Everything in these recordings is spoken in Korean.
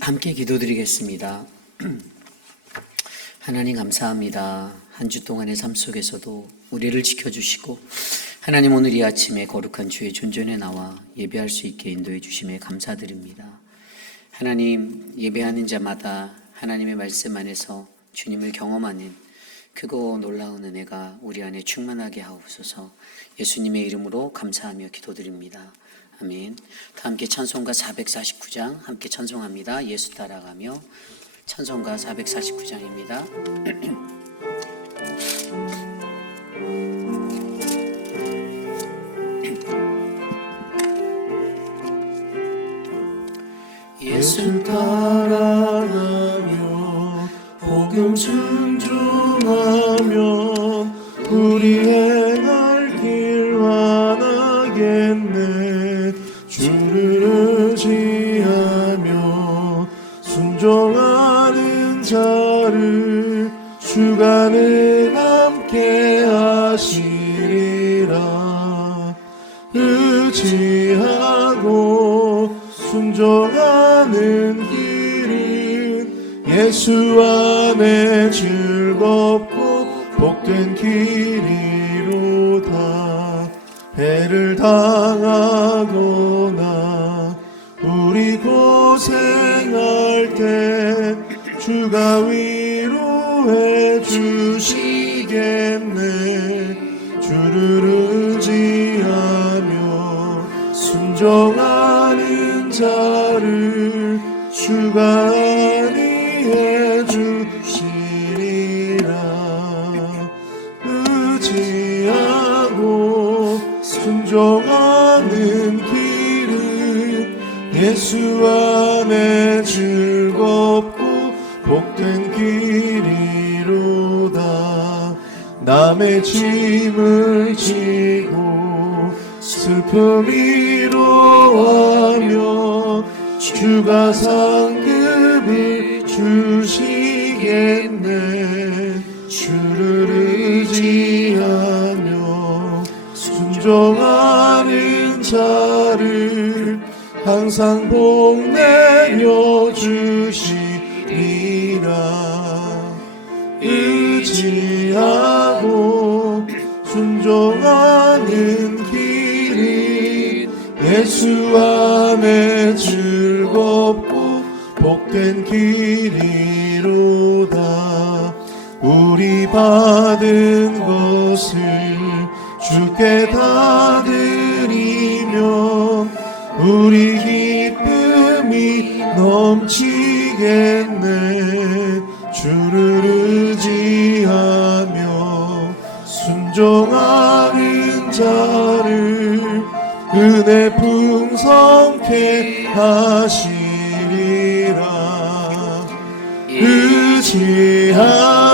함께 기도드리겠습니다. 하나님 감사합니다. 한 주 동안의 삶 속에서도 우리를 지켜주시고 하나님 오늘 이 아침에 거룩한 주의 존전에 나와 예배할 수 있게 인도해 주심에 감사드립니다. 하나님, 예배하는 자마다 하나님의 말씀 안에서 주님을 경험하는 크고 놀라운 은혜가 우리 안에 충만하게 하옵소서. 예수님의 이름으로 감사하며 기도드립니다. 아멘. 다 함께 찬송가 449장 함께 찬송합니다. 예수 따라가며. 찬송가 449장입니다. 예수 따라가며 복음 순종하며 우리 행할 길 완하겠네. 주를 의지하며 순종하는 자를 주가는 함께 하시리라. 의지하고 순종하는 길은 예수 안에 즐겁고 복된 길이로다. 해를 당하거나 우리 고생할 때 주가 위로해 주시겠네. 주를 의지하며 순종하는 자를 주가 안위해 주시리라. 의지하고 순종하는 길은 예수 안에 즐겁고 복된 길이로다. 남의 짐을 지고 슬픔 위로하며 주가 상급을 주시겠네. 주를 의지하며 순종하는 자를 항상 복내려 주시리라. 의지하고 순종하는 길은 예수 안에 즐겁고 복된 길이로다. 우리 받은 것을 주께 다 드리며 우리 기쁨이 넘치겠네. 주를 의지하며 순종하는 자를 은혜 풍성케 하시리라.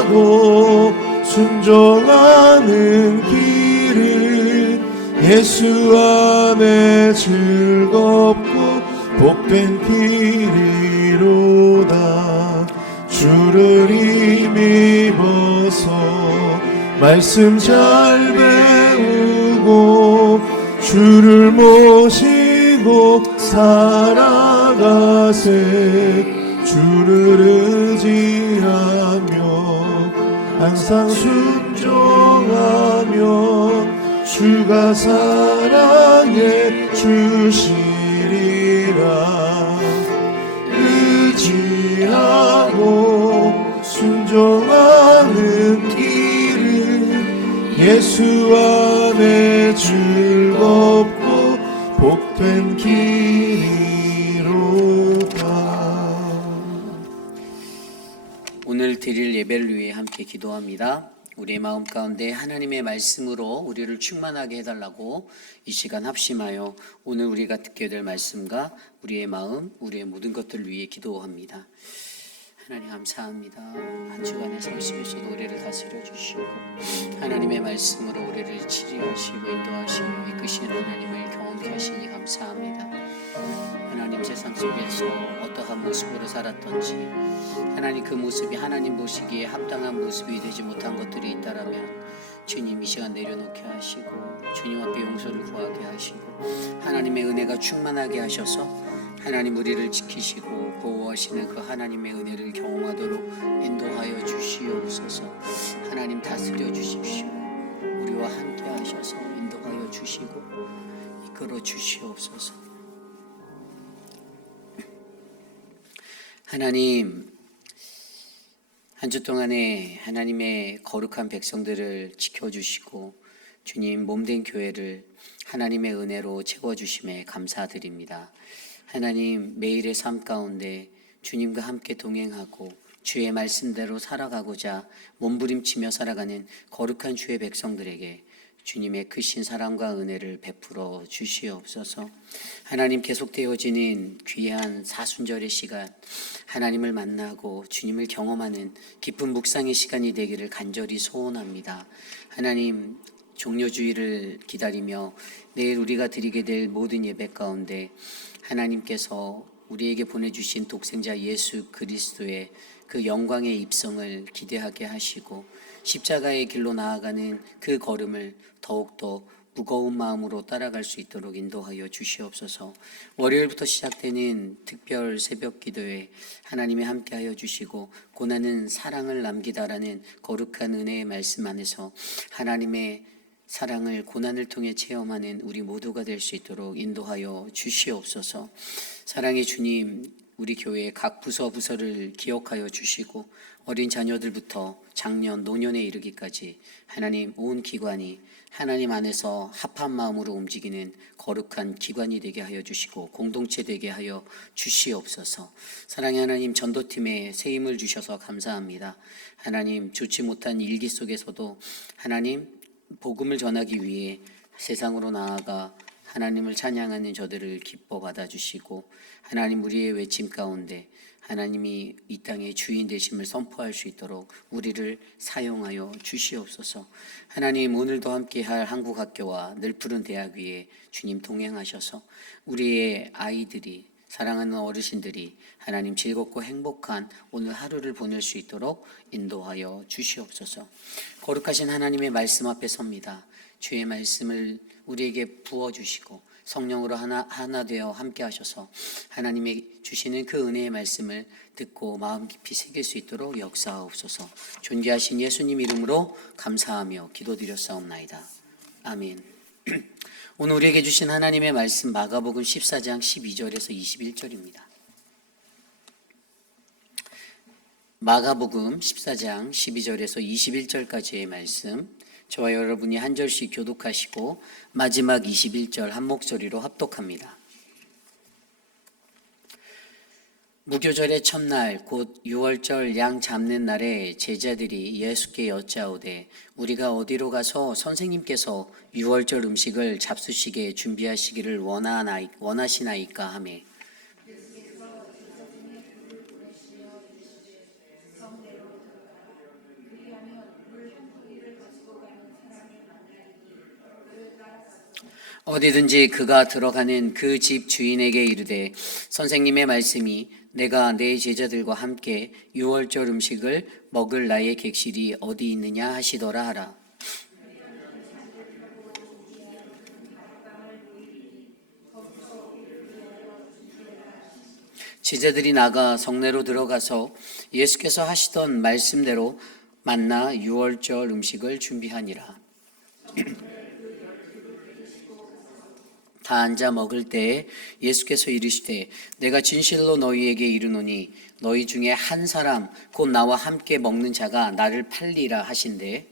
의지하고 순종하는 길은 예수 안에 즐겁고 복된 길이로다. 주를 힘입어서 말씀 잘 배우고 주를 모시고 살아가세. 주를 의지하며 항상 순종하며 주가 사랑해 주시리라. 의지하고 순종하는 길은 예수 안에 즐겁고 복된 길이로다. 오늘 드릴 예배를 위해 함께 기도합니다. 우리의 마음 가운데 하나님의 말씀으로 우리를 충만하게 해달라고 이 시간 합심하여 오늘 우리가 듣게 될 말씀과 우리의 마음, 우리의 모든 것들을 위해 기도합니다. 하나님 감사합니다. 한 주간의 삶 속에서도 우리를 다스려 주시고 하나님의 말씀으로 우리를 치료하시고 인도하시고 이끄시는 하나님을 경험케 하시니 감사합니다. 하나님, 세상 속에서 어떠한 모습으로 살았던지 하나님 그 모습이 하나님 보시기에 합당한 모습이 되지 못한 것들이 있다라면 주님 이 시간 내려놓게 하시고 주님 앞에 용서를 구하게 하시고 하나님의 은혜가 충만하게 하셔서 하나님 우리를 지키시고 보호하시는 그 하나님의 은혜를 경험하도록 인도하여 주시옵소서. 하나님 다스려 주십시오. 우리와 함께 하셔서 인도하여 주시고 이끌어 주시옵소서. 하나님, 한 주 동안에 하나님의 거룩한 백성들을 지켜주시고 주님 몸된 교회를 하나님의 은혜로 채워주심에 감사드립니다. 하나님, 매일의 삶 가운데 주님과 함께 동행하고 주의 말씀대로 살아가고자 몸부림치며 살아가는 거룩한 주의 백성들에게 주님의 크신 사랑과 은혜를 베풀어 주시옵소서. 하나님, 계속되어지는 귀한 사순절의 시간, 하나님을 만나고 주님을 경험하는 기쁜 묵상의 시간이 되기를 간절히 소원합니다. 하나님, 종료주의를 기다리며 내일 우리가 드리게 될 모든 예배 가운데 하나님께서 우리에게 보내주신 독생자 예수 그리스도의 그 영광의 입성을 기대하게 하시고 십자가의 길로 나아가는 그 걸음을 더욱더 무거운 마음으로 따라갈 수 있도록 인도하여 주시옵소서. 월요일부터 시작되는 특별 새벽 기도에 하나님이 함께하여 주시고 고난은 사랑을 남기다라는 거룩한 은혜의 말씀 안에서 하나님의 사랑을 고난을 통해 체험하는 우리 모두가 될 수 있도록 인도하여 주시옵소서. 사랑의 주님, 우리 교회의 각 부서를 기억하여 주시고 어린 자녀들부터 장년, 노년에 이르기까지 하나님 온 기관이 하나님 안에서 합한 마음으로 움직이는 거룩한 기관이 되게 하여 주시고 공동체 되게 하여 주시옵소서. 사랑의 하나님, 전도팀에 새 힘을 주셔서 감사합니다. 하나님, 좋지 못한 일기 속에서도 하나님 복음을 전하기 위해 세상으로 나아가 하나님을 찬양하는 저들을 기뻐 받아주시고 하나님 우리의 외침 가운데 하나님이 이 땅의 주인 되심을 선포할 수 있도록 우리를 사용하여 주시옵소서. 하나님, 오늘도 함께할 한국학교와 늘푸른 대학 위에 주님 동행하셔서 우리의 아이들이 사랑하는 어르신들이 하나님 즐겁고 행복한 오늘 하루를 보낼 수 있도록 인도하여 주시옵소서. 거룩하신 하나님의 말씀 앞에 섭니다. 주의 말씀을 우리에게 부어주시고 성령으로 하나 되어 함께 하셔서 하나님의 주시는 그 은혜의 말씀을 듣고 마음 깊이 새길 수 있도록 역사하옵소서. 존귀하신 예수님 이름으로 감사하며 기도드렸사옵나이다. 아멘. 오늘 우리에게 주신 하나님의 말씀 마가복음 14장 12절에서 21절입니다. 마가복음 14장 12절에서 21절까지의 말씀, 저와 여러분이 한 절씩 교독하시고 마지막 21절 한 목소리로 합독합니다. 무교절의 첫날 곧 유월절 양 잡는 날에 제자들이 예수께 여짜오되 우리가 어디로 가서 선생님께서 유월절 음식을 잡수시게 준비하시기를 원하시나이까 하매 어디든지 그가 들어가는 그 집 주인에게 이르되 선생님의 말씀이 내가 내 제자들과 함께 유월절 음식을 먹을 나의 객실이 어디 있느냐 하시더라 하라. 제자들이 나가 성내로 들어가서 예수께서 하시던 말씀대로 만나 유월절 음식을 준비하니라. 다 앉아 먹을 때에 예수께서 이르시되 내가 진실로 너희에게 이르노니 너희 중에 한 사람 곧 나와 함께 먹는 자가 나를 팔리라 하신대.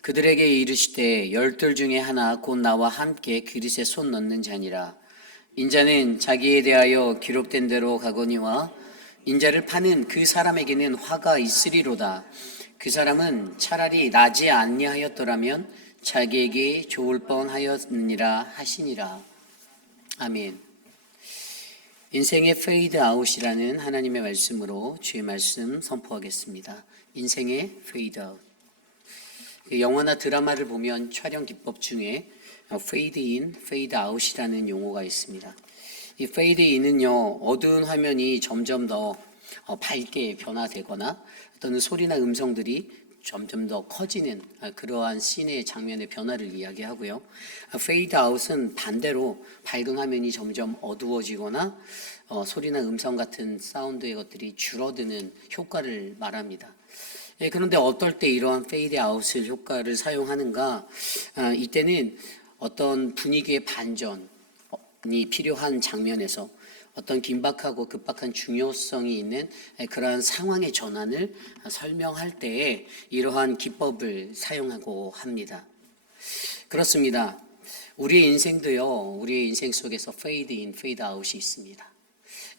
그들에게 이르시되 열둘 중에 하나 곧 나와 함께 그릇에 손 넣는 자니라. 인자는 자기에 대하여 기록된 대로 가거니와 인자를 파는 그 사람에게는 화가 있으리로다. 그 사람은 차라리 나지 아니하였더라면 자기에게 좋을 뻔하였느니라 하시니라. 아멘. 인생의 페이드 아웃이라는 하나님의 말씀으로 주의 말씀 선포하겠습니다. 인생의 페이드 아웃. 영화나 드라마를 보면 촬영 기법 중에 페이드 인, 페이드 아웃이라는 용어가 있습니다. 이 페이드 인은요, 어두운 화면이 점점 더 밝게 변화되거나 또는 소리나 음성들이 점점 더 커지는 그러한 씬의 장면의 변화를 이야기하고요. 페이드 아웃은 반대로 밝은 화면이 점점 어두워지거나 소리나 음성 같은 사운드의 것들이 줄어드는 효과를 말합니다. 그런데 어떨 때 이러한 페이드 아웃을 효과를 사용하는가? 이때는 어떤 분위기의 반전이 필요한 장면에서 어떤 긴박하고 급박한 중요성이 있는 그러한 상황의 전환을 설명할 때에 이러한 기법을 사용하고 합니다. 그렇습니다. 우리의 인생도요, 우리의 인생 속에서 페이드 인, 페이드 아웃이 있습니다.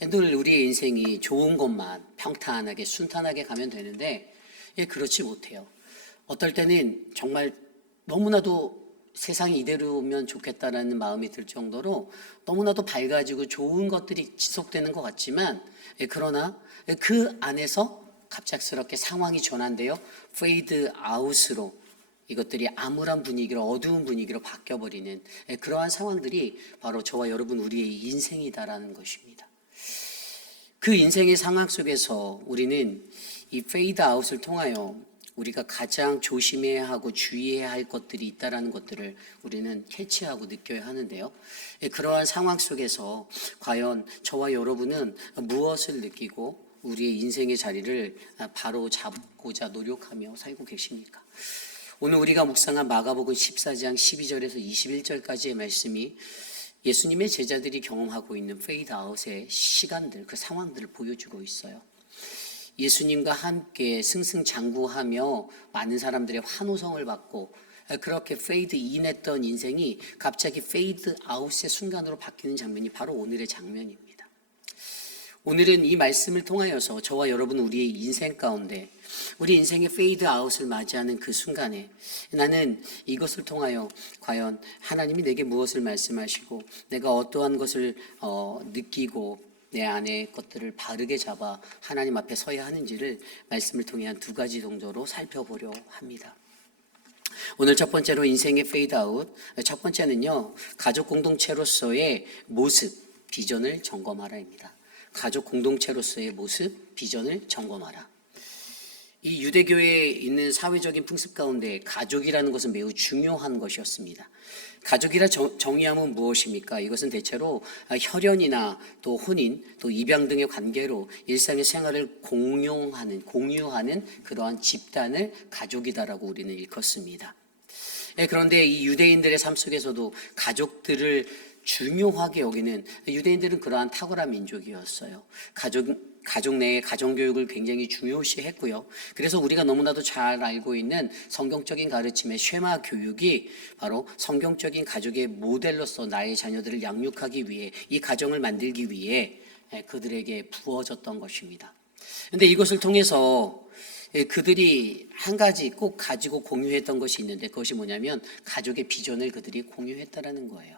늘 우리의 인생이 좋은 것만 평탄하게 순탄하게 가면 되는데 그렇지 못해요. 어떨 때는 정말 너무나도 세상이 이대로면 좋겠다라는 마음이 들 정도로 너무나도 밝아지고 좋은 것들이 지속되는 것 같지만 그러나 그 안에서 갑작스럽게 상황이 전환되어 페이드 아웃으로 이것들이 암울한 분위기로 어두운 분위기로 바뀌어버리는 그러한 상황들이 바로 저와 여러분 우리의 인생이다라는 것입니다. 그 인생의 상황 속에서 우리는 이 페이드 아웃을 통하여 우리가 가장 조심해야 하고 주의해야 할 것들이 있다라는 것들을 우리는 캐치하고 느껴야 하는데요. 그러한 상황 속에서 과연 저와 여러분은 무엇을 느끼고 우리의 인생의 자리를 바로 잡고자 노력하며 살고 계십니까? 오늘 우리가 묵상한 마가복음 14장 12절에서 21절까지의 말씀이 예수님의 제자들이 경험하고 있는 페이드 아웃의 시간들, 그 상황들을 보여주고 있어요. 예수님과 함께 승승장구하며 많은 사람들의 환호성을 받고 그렇게 페이드 인했던 인생이 갑자기 페이드 아웃의 순간으로 바뀌는 장면이 바로 오늘의 장면입니다. 오늘은 이 말씀을 통하여서 저와 여러분 우리의 인생 가운데 우리 인생의 페이드 아웃을 맞이하는 그 순간에 나는 이것을 통하여 과연 하나님이 내게 무엇을 말씀하시고 내가 어떠한 것을 느끼고 내 안의 것들을 바르게 잡아 하나님 앞에 서야 하는지를 말씀을 통해 한 두 가지 정도로 살펴보려 합니다. 오늘 첫 번째로 인생의 페이드 아웃. 첫 번째는요, 가족 공동체로서의 모습, 비전을 점검하라입니다. 가족 공동체로서의 모습, 비전을 점검하라. 이 유대교에 있는 사회적인 풍습 가운데 가족이라는 것은 매우 중요한 것이었습니다. 가족이라 정의하면 무엇입니까? 이것은 대체로 혈연이나 또 혼인, 또 입양 등의 관계로 일상의 생활을 공유하는 그러한 집단을 가족이다라고 우리는 일컫습니다. 그런데 이 유대인들의 삶 속에서도 가족들을 중요하게 여기는 유대인들은 그러한 탁월한 민족이었어요. 가족 내의 가정교육을 굉장히 중요시했고요. 그래서 우리가 너무나도 잘 알고 있는 성경적인 가르침의 쉐마 교육이 바로 성경적인 가족의 모델로서 나의 자녀들을 양육하기 위해 이 가정을 만들기 위해 그들에게 부어졌던 것입니다. 그런데 이것을 통해서 그들이 한 가지 꼭 가지고 공유했던 것이 있는데 그것이 뭐냐면 가족의 비전을 그들이 공유했다라는 거예요.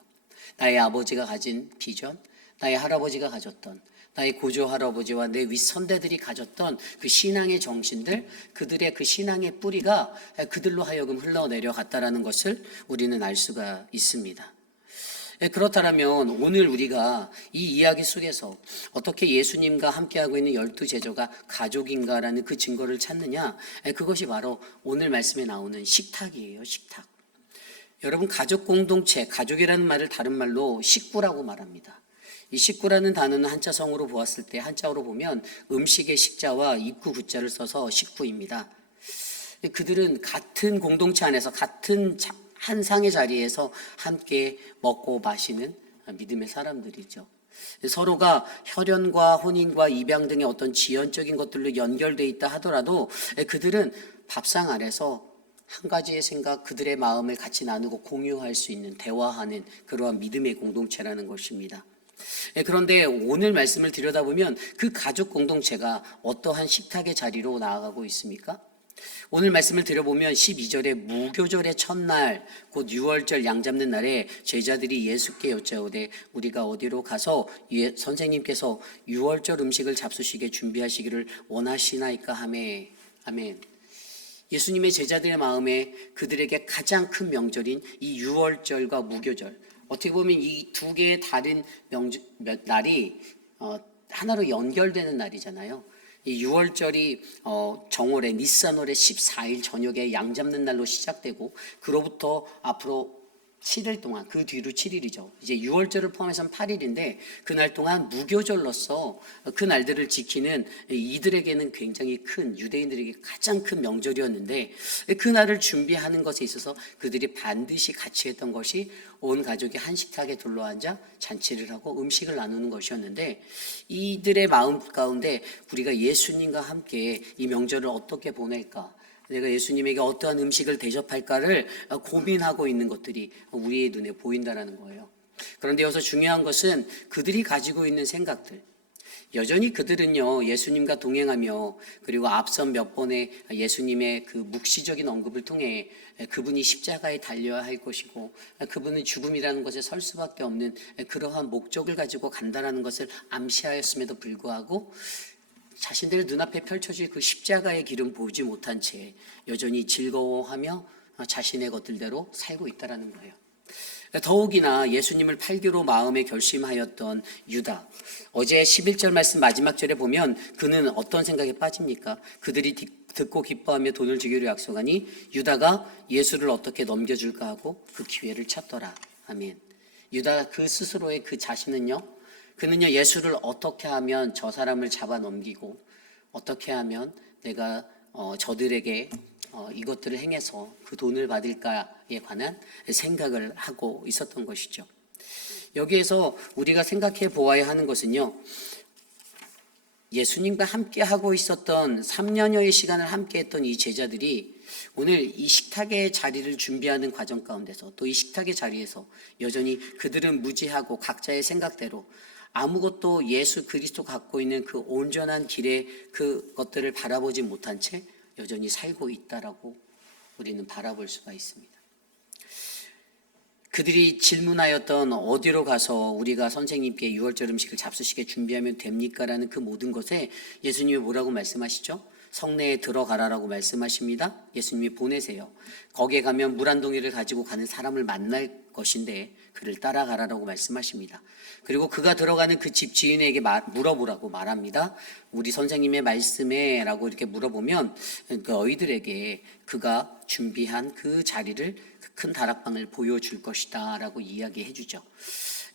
나의 아버지가 가진 비전, 나의 할아버지가 가졌던 나의 고조 할아버지와 내 윗선대들이 가졌던 그 신앙의 정신들, 그들의 그 신앙의 뿌리가 그들로 하여금 흘러내려갔다라는 것을 우리는 알 수가 있습니다. 그렇다면 오늘 우리가 이 이야기 속에서 어떻게 예수님과 함께하고 있는 12제자가 가족인가라는 그 증거를 찾느냐? 그것이 바로 오늘 말씀에 나오는 식탁이에요. 식탁. 여러분, 가족 공동체, 가족이라는 말을 다른 말로 식구라고 말합니다. 이 식구라는 단어는 한자성으로 보았을 때 한자어로 보면 음식의 식자와 입구 구자를 써서 식구입니다. 그들은 같은 공동체 안에서 같은 한 상의 자리에서 함께 먹고 마시는 믿음의 사람들이죠. 서로가 혈연과 혼인과 입양 등의 어떤 지연적인 것들로 연결되어 있다 하더라도 그들은 밥상 아래서 한 가지의 생각, 그들의 마음을 같이 나누고 공유할 수 있는, 대화하는 그러한 믿음의 공동체라는 것입니다. 그런데 오늘 말씀을 들여다보면 그 가족 공동체가 어떠한 식탁의 자리로 나아가고 있습니까? 오늘 말씀을 들여보면 12절에 무교절의 첫날 곧 6월절 양 잡는 날에 제자들이 예수께 여짜오되 우리가 어디로 가서 선생님께서 6월절 음식을 잡수시게 준비하시기를 원하시나이까 하매. 아멘. 예수님의 제자들의 마음에 그들에게 가장 큰 명절인 이 6월절과 무교절, 어떻게 보면 이 두 개의 다른 날이 하나로 연결되는 날이잖아요. 이 6월절이 정월에 니산월의 14일 저녁에 양 잡는 날로 시작되고 그로부터 앞으로 7일 동안, 그 뒤로 7일이죠. 이제 6월절을 포함해서는 8일인데 그날 동안 무교절로서 그 날들을 지키는 이들에게는 굉장히 큰, 유대인들에게 가장 큰 명절이었는데 그 날을 준비하는 것에 있어서 그들이 반드시 같이 했던 것이 온 가족이 한 식탁에 둘러앉아 잔치를 하고 음식을 나누는 것이었는데, 이들의 마음 가운데 우리가 예수님과 함께 이 명절을 어떻게 보낼까, 내가 예수님에게 어떠한 음식을 대접할까를 고민하고 있는 것들이 우리의 눈에 보인다는 거예요. 그런데 여기서 중요한 것은 그들이 가지고 있는 생각들, 여전히 그들은요 예수님과 동행하며, 그리고 앞선 몇 번의 예수님의 그 묵시적인 언급을 통해 그분이 십자가에 달려야 할 것이고 그분은 죽음이라는 것에 설 수밖에 없는 그러한 목적을 가지고 간다라는 것을 암시하였음에도 불구하고 자신들 눈앞에 펼쳐질 그 십자가의 길은 보지 못한 채 여전히 즐거워하며 자신의 것들대로 살고 있다는 거예요. 더욱이나 예수님을 팔기로 마음에 결심하였던 유다, 어제 11절 말씀 마지막 절에 보면 그는 어떤 생각에 빠집니까? 그들이 듣고 기뻐하며 돈을 주기로 약속하니 유다가 예수를 어떻게 넘겨줄까 하고 그 기회를 찾더라. 아멘. 유다 그 스스로의 그 자신은요, 그는요 예수를 어떻게 하면 저 사람을 잡아 넘기고 어떻게 하면 내가 저들에게 이것들을 행해서 그 돈을 받을까에 관한 생각을 하고 있었던 것이죠. 여기에서 우리가 생각해 보아야 하는 것은요, 예수님과 함께 하고 있었던 3년여의 시간을 함께 했던 이 제자들이 오늘 이 식탁의 자리를 준비하는 과정 가운데서, 또 이 식탁의 자리에서 여전히 그들은 무지하고 각자의 생각대로 아무것도 예수 그리스도 갖고 있는 그 온전한 길의 그것들을 바라보지 못한 채 여전히 살고 있다라고 우리는 바라볼 수가 있습니다. 그들이 질문하였던 어디로 가서 우리가 선생님께 6월절 음식을 잡수시게 준비하면 됩니까? 라는 그 모든 것에 예수님이 뭐라고 말씀하시죠? 성내에 들어가라라고 말씀하십니다. 예수님이 보내세요. 거기에 가면 물 한 동이를 가지고 가는 사람을 만날 것인데 그를 따라가라라고 말씀하십니다. 그리고 그가 들어가는 그 집 주인에게 물어보라고 말합니다. 우리 선생님의 말씀에 라고 이렇게 물어보면 그 어이들에게 그가 준비한 그 자리를, 큰 다락방을 보여줄 것이다 라고 이야기해 주죠.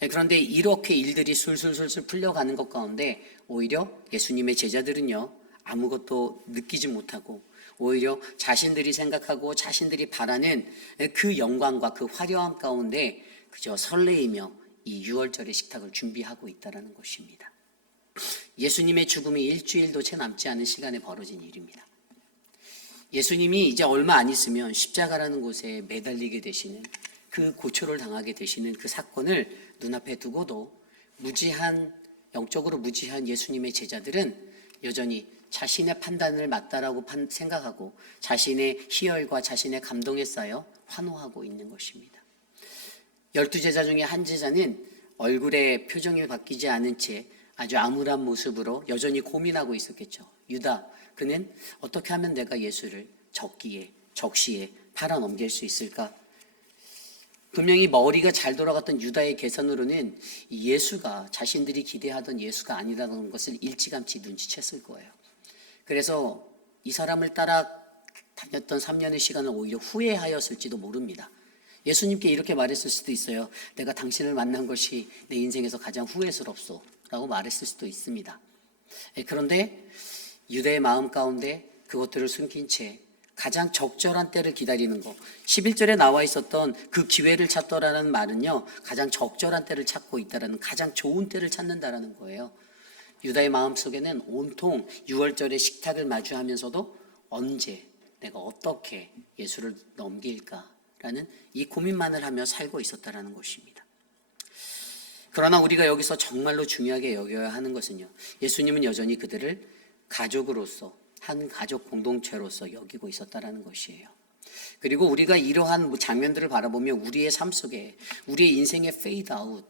그런데 이렇게 일들이 술술술술 풀려가는 것 가운데 오히려 예수님의 제자들은요 아무것도 느끼지 못하고 오히려 자신들이 생각하고 자신들이 바라는 그 영광과 그 화려함 가운데 그저 설레이며 이 6월절의 식탁을 준비하고 있다는 것입니다. 예수님의 죽음이 일주일도 채 남지 않은 시간에 벌어진 일입니다. 예수님이 이제 얼마 안 있으면 십자가라는 곳에 매달리게 되시는, 그 고초를 당하게 되시는 그 사건을 눈앞에 두고도 영적으로 무지한 예수님의 제자들은 여전히 자신의 판단을 맞다라고 생각하고 자신의 희열과 자신의 감동에 쌓여 환호하고 있는 것입니다. 12제자 중에 한 제자는 얼굴의 표정이 바뀌지 않은 채 아주 암울한 모습으로 여전히 고민하고 있었겠죠. 유다, 그는 어떻게 하면 내가 예수를 적시에 팔아넘길 수 있을까? 분명히 머리가 잘 돌아갔던 유다의 계산으로는 예수가, 자신들이 기대하던 예수가 아니라는 것을 일찌감치 눈치챘을 거예요. 그래서 이 사람을 따라 다녔던 3년의 시간을 오히려 후회하였을지도 모릅니다. 예수님께 이렇게 말했을 수도 있어요. 내가 당신을 만난 것이 내 인생에서 가장 후회스럽소 라고 말했을 수도 있습니다. 그런데 유다의 마음 가운데 그것들을 숨긴 채 가장 적절한 때를 기다리는 것, 11절에 나와 있었던 그 기회를 찾더라는 말은요 가장 적절한 때를 찾고 있다라는, 가장 좋은 때를 찾는다라는 거예요. 유다의 마음속에는 온통 6월절의 식탁을 마주하면서도 언제 내가 어떻게 예수를 넘길까라는 이 고민만을 하며 살고 있었다라는 것입니다. 그러나 우리가 여기서 정말로 중요하게 여겨야 하는 것은요, 예수님은 여전히 그들을 가족으로서, 한 가족 공동체로서 여기고 있었다라는 것이에요. 그리고 우리가 이러한 장면들을 바라보며 우리의 삶 속에, 우리의 인생의 페이드 아웃,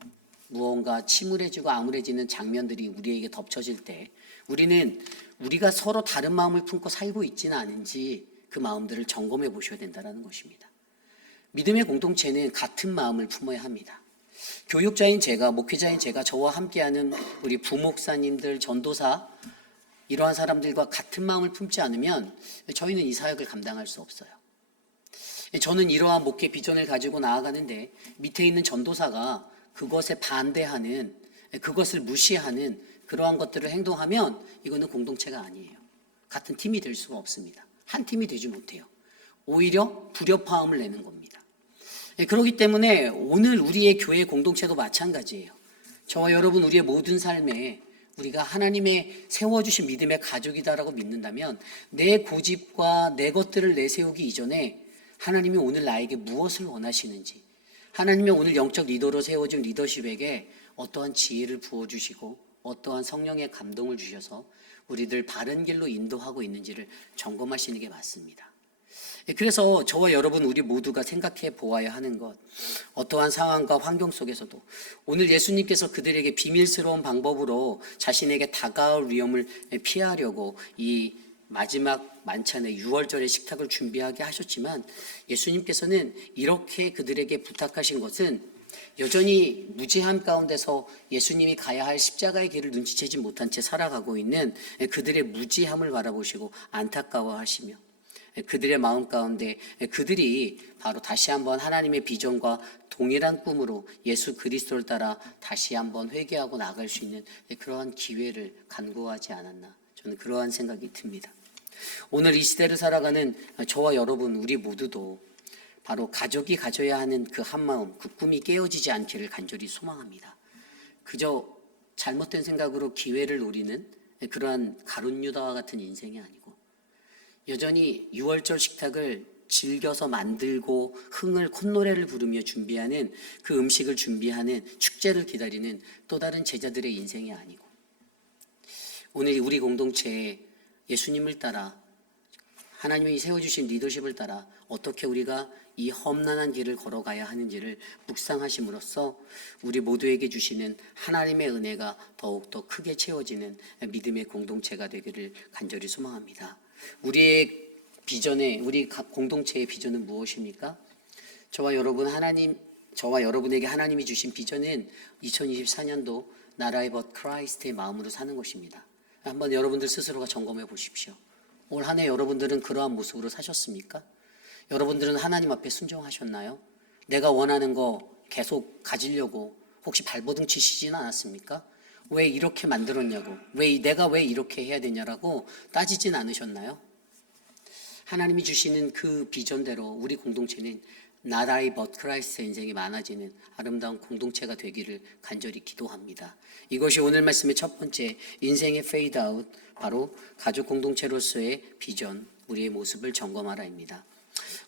무언가 침울해지고 암울해지는 장면들이 우리에게 덮쳐질 때 우리는 우리가 서로 다른 마음을 품고 살고 있지는 않은지 그 마음들을 점검해 보셔야 된다는 것입니다. 믿음의 공동체는 같은 마음을 품어야 합니다. 교육자인 제가, 목회자인 제가, 저와 함께하는 우리 부목사님들, 전도사, 이러한 사람들과 같은 마음을 품지 않으면 저희는 이 사역을 감당할 수 없어요. 저는 이러한 목회 비전을 가지고 나아가는데 밑에 있는 전도사가 그것에 반대하는, 그것을 무시하는 그러한 것들을 행동하면 이거는 공동체가 아니에요. 같은 팀이 될 수가 없습니다. 한 팀이 되지 못해요. 오히려 불협화음을 내는 겁니다. 그렇기 때문에 오늘 우리의 교회 공동체도 마찬가지예요. 저와 여러분 우리의 모든 삶에 우리가 하나님의 세워주신 믿음의 가족이다라고 믿는다면 내 고집과 내 것들을 내세우기 이전에 하나님이 오늘 나에게 무엇을 원하시는지, 하나님이 오늘 영적 리더로 세워진 리더십에게 어떠한 지혜를 부어주시고 어떠한 성령의 감동을 주셔서 우리들 바른 길로 인도하고 있는지를 점검하시는 게 맞습니다. 그래서 저와 여러분 우리 모두가 생각해 보아야 하는 것, 어떠한 상황과 환경 속에서도 오늘 예수님께서 그들에게 비밀스러운 방법으로 자신에게 다가올 위험을 피하려고 이 마지막 만찬의 6월절의 식탁을 준비하게 하셨지만 예수님께서는 이렇게 그들에게 부탁하신 것은 여전히 무지함 가운데서 예수님이 가야 할 십자가의 길을 눈치채지 못한 채 살아가고 있는 그들의 무지함을 바라보시고 안타까워하시며 그들의 마음 가운데 그들이 바로 다시 한번 하나님의 비전과 동일한 꿈으로 예수 그리스도를 따라 다시 한번 회개하고 나갈 수 있는 그러한 기회를 간구하지 않았나, 저는 그러한 생각이 듭니다. 오늘 이 시대를 살아가는 저와 여러분 우리 모두도 바로 가족이 가져야 하는 그 한마음, 그 꿈이 깨어지지 않기를 간절히 소망합니다. 그저 잘못된 생각으로 기회를 노리는 그러한 가룟 유다와 같은 인생이 아니고 여전히 6월절 식탁을 즐겨서 만들고 흥을 콧노래를 부르며 준비하는 그 음식을 준비하는 축제를 기다리는 또 다른 제자들의 인생이 아니고 오늘 우리 공동체에 예수님을 따라 하나님이 세워주신 리더십을 따라 어떻게 우리가 이 험난한 길을 걸어가야 하는지를 묵상하심으로써 우리 모두에게 주시는 하나님의 은혜가 더욱더 크게 채워지는 믿음의 공동체가 되기를 간절히 소망합니다. 우리의 비전에, 우리 각 공동체의 비전은 무엇입니까? 저와 여러분에게 하나님이 주신 비전은 2024년도 나라의 벗 크라이스트의 마음으로 사는 것입니다. 한번 여러분들 스스로가 점검해 보십시오. 올 한 해 여러분들은 그러한 모습으로 사셨습니까? 여러분들은 하나님 앞에 순종하셨나요? 내가 원하는 거 계속 가지려고 혹시 발버둥 치시지는 않았습니까? 왜 이렇게 만들었냐고, 내가 왜 이렇게 해야 되냐라고 따지진 않으셨나요? 하나님이 주시는 그 비전대로 우리 공동체는 나라의 벗 크라이스트의 인생이 많아지는 아름다운 공동체가 되기를 간절히 기도합니다. 이것이 오늘 말씀의 첫 번째 인생의 페이드 아웃, 바로 가족 공동체로서의 비전, 우리의 모습을 점검하라입니다.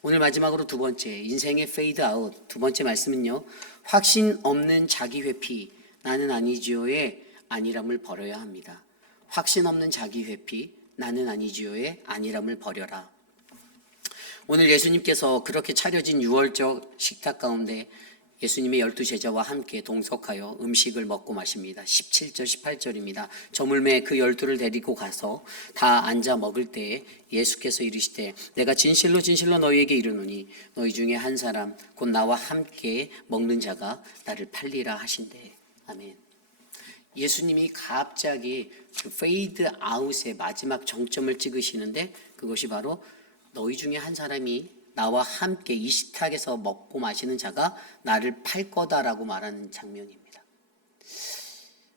오늘 마지막으로 두 번째 인생의 페이드 아웃, 두 번째 말씀은요, 확신 없는 자기 회피, 나는 아니지요의 아니람을 버려야 합니다. 확신 없는 자기 회피, 나는 아니지요의 아니람을 버려라. 오늘 예수님께서 그렇게 차려진 6월적 식탁 가운데 예수님의 12제자와 함께 동석하여 음식을 먹고 마십니다. 17절 18절입니다. 저물매 그 12를 데리고 가서 다 앉아 먹을 때에 예수께서 이르시되 내가 진실로 진실로 너희에게 이르노니 너희 중에 한 사람 곧 나와 함께 먹는 자가 나를 팔리라 하신대. 아멘. 예수님이 갑자기 그 페이드 아웃의 마지막 정점을 찍으시는데 그것이 바로 너희 중에 한 사람이 나와 함께 이 식탁에서 먹고 마시는 자가 나를 팔 거다라고 말하는 장면입니다.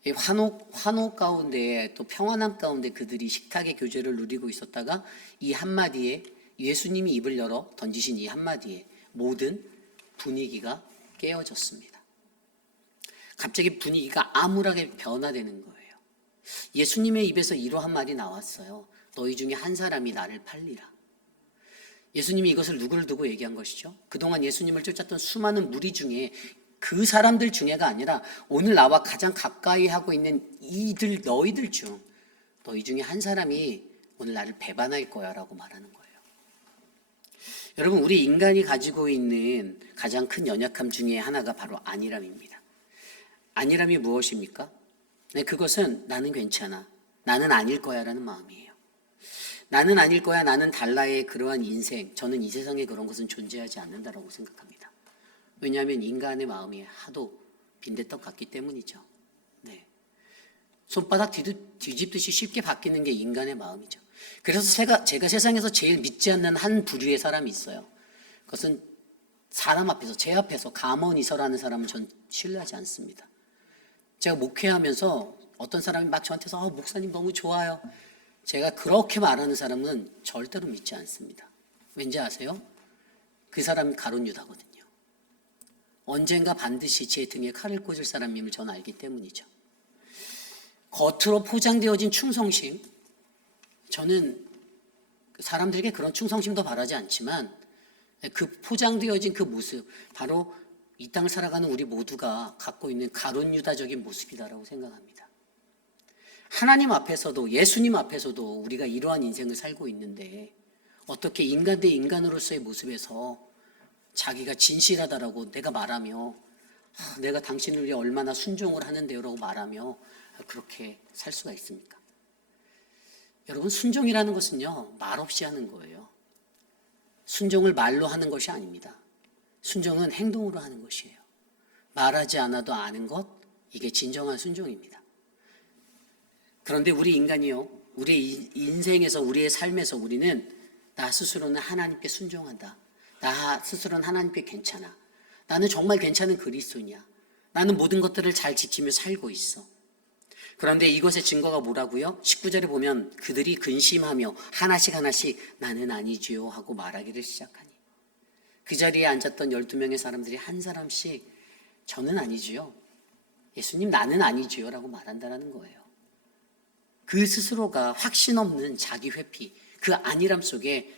이 환호 가운데 또 평안함 가운데 그들이 식탁의 교제를 누리고 있었다가 이 한마디에 예수님이 입을 열어 던지신 이 한마디에 모든 분위기가 깨어졌습니다. 갑자기 분위기가 암울하게 변화되는 거예요. 예수님의 입에서 이러한 말이 나왔어요. 너희 중에 한 사람이 나를 팔리라. 예수님이 이것을 누구를 두고 얘기한 것이죠? 그동안 예수님을 쫓았던 수많은 무리 중에 그 사람들 중에가 아니라 오늘 나와 가장 가까이 하고 있는 너희들 중 너희 중에 한 사람이 오늘 나를 배반할 거야 라고 말하는 거예요. 여러분, 우리 인간이 가지고 있는 가장 큰 연약함 중에 하나가 바로 안일함입니다. 안일함이 무엇입니까? 네, 그것은 나는 괜찮아, 나는 아닐 거야 라는 마음이에요. 나는 아닐 거야, 나는 달라의 그러한 인생, 저는 이 세상에 그런 것은 존재하지 않는다라고 생각합니다. 왜냐하면 인간의 마음이 하도 빈대떡 같기 때문이죠. 네. 손바닥 뒤집듯이 쉽게 바뀌는 게 인간의 마음이죠. 그래서 제가 세상에서 제일 믿지 않는 한 부류의 사람이 있어요. 그것은 사람 앞에서, 제 앞에서 가먼이서라는 사람은 전 신뢰하지 않습니다. 제가 목회하면서 어떤 사람이 막 저한테서 목사님 너무 좋아요. 제가 그렇게 말하는 사람은 절대로 믿지 않습니다. 왠지 아세요? 그 사람이 가룟 유다거든요. 언젠가 반드시 제 등에 칼을 꽂을 사람임을 저는 알기 때문이죠. 겉으로 포장되어진 충성심, 저는 사람들에게 그런 충성심도 바라지 않지만 그 포장되어진 그 모습, 바로 이 땅을 살아가는 우리 모두가 갖고 있는 가룟 유다적인 모습이다라고 생각합니다. 하나님 앞에서도, 예수님 앞에서도 우리가 이러한 인생을 살고 있는데 어떻게 인간 대 인간으로서의 모습에서 자기가 진실하다라고 내가 말하며 내가 당신을 위해 얼마나 순종을 하는데요 라고 말하며 그렇게 살 수가 있습니까? 여러분, 순종이라는 것은요, 말없이 하는 거예요. 순종을 말로 하는 것이 아닙니다. 순종은 행동으로 하는 것이에요. 말하지 않아도 아는 것, 이게 진정한 순종입니다. 그런데 우리 인간이요, 우리의 인생에서, 우리의 삶에서 우리는 나 스스로는 하나님께 순종한다. 나 스스로는 하나님께 괜찮아. 나는 정말 괜찮은 그리스도냐. 나는 모든 것들을 잘 지키며 살고 있어. 그런데 이것의 증거가 뭐라고요? 19절에 보면 그들이 근심하며 하나씩 나는 아니지요 하고 말하기를 시작하니, 그 자리에 앉았던 12명의 사람들이 한 사람씩 저는 아니지요, 예수님 나는 아니지요 라고 말한다는 거예요. 그 스스로가 확신 없는 자기 회피, 그 안일함 속에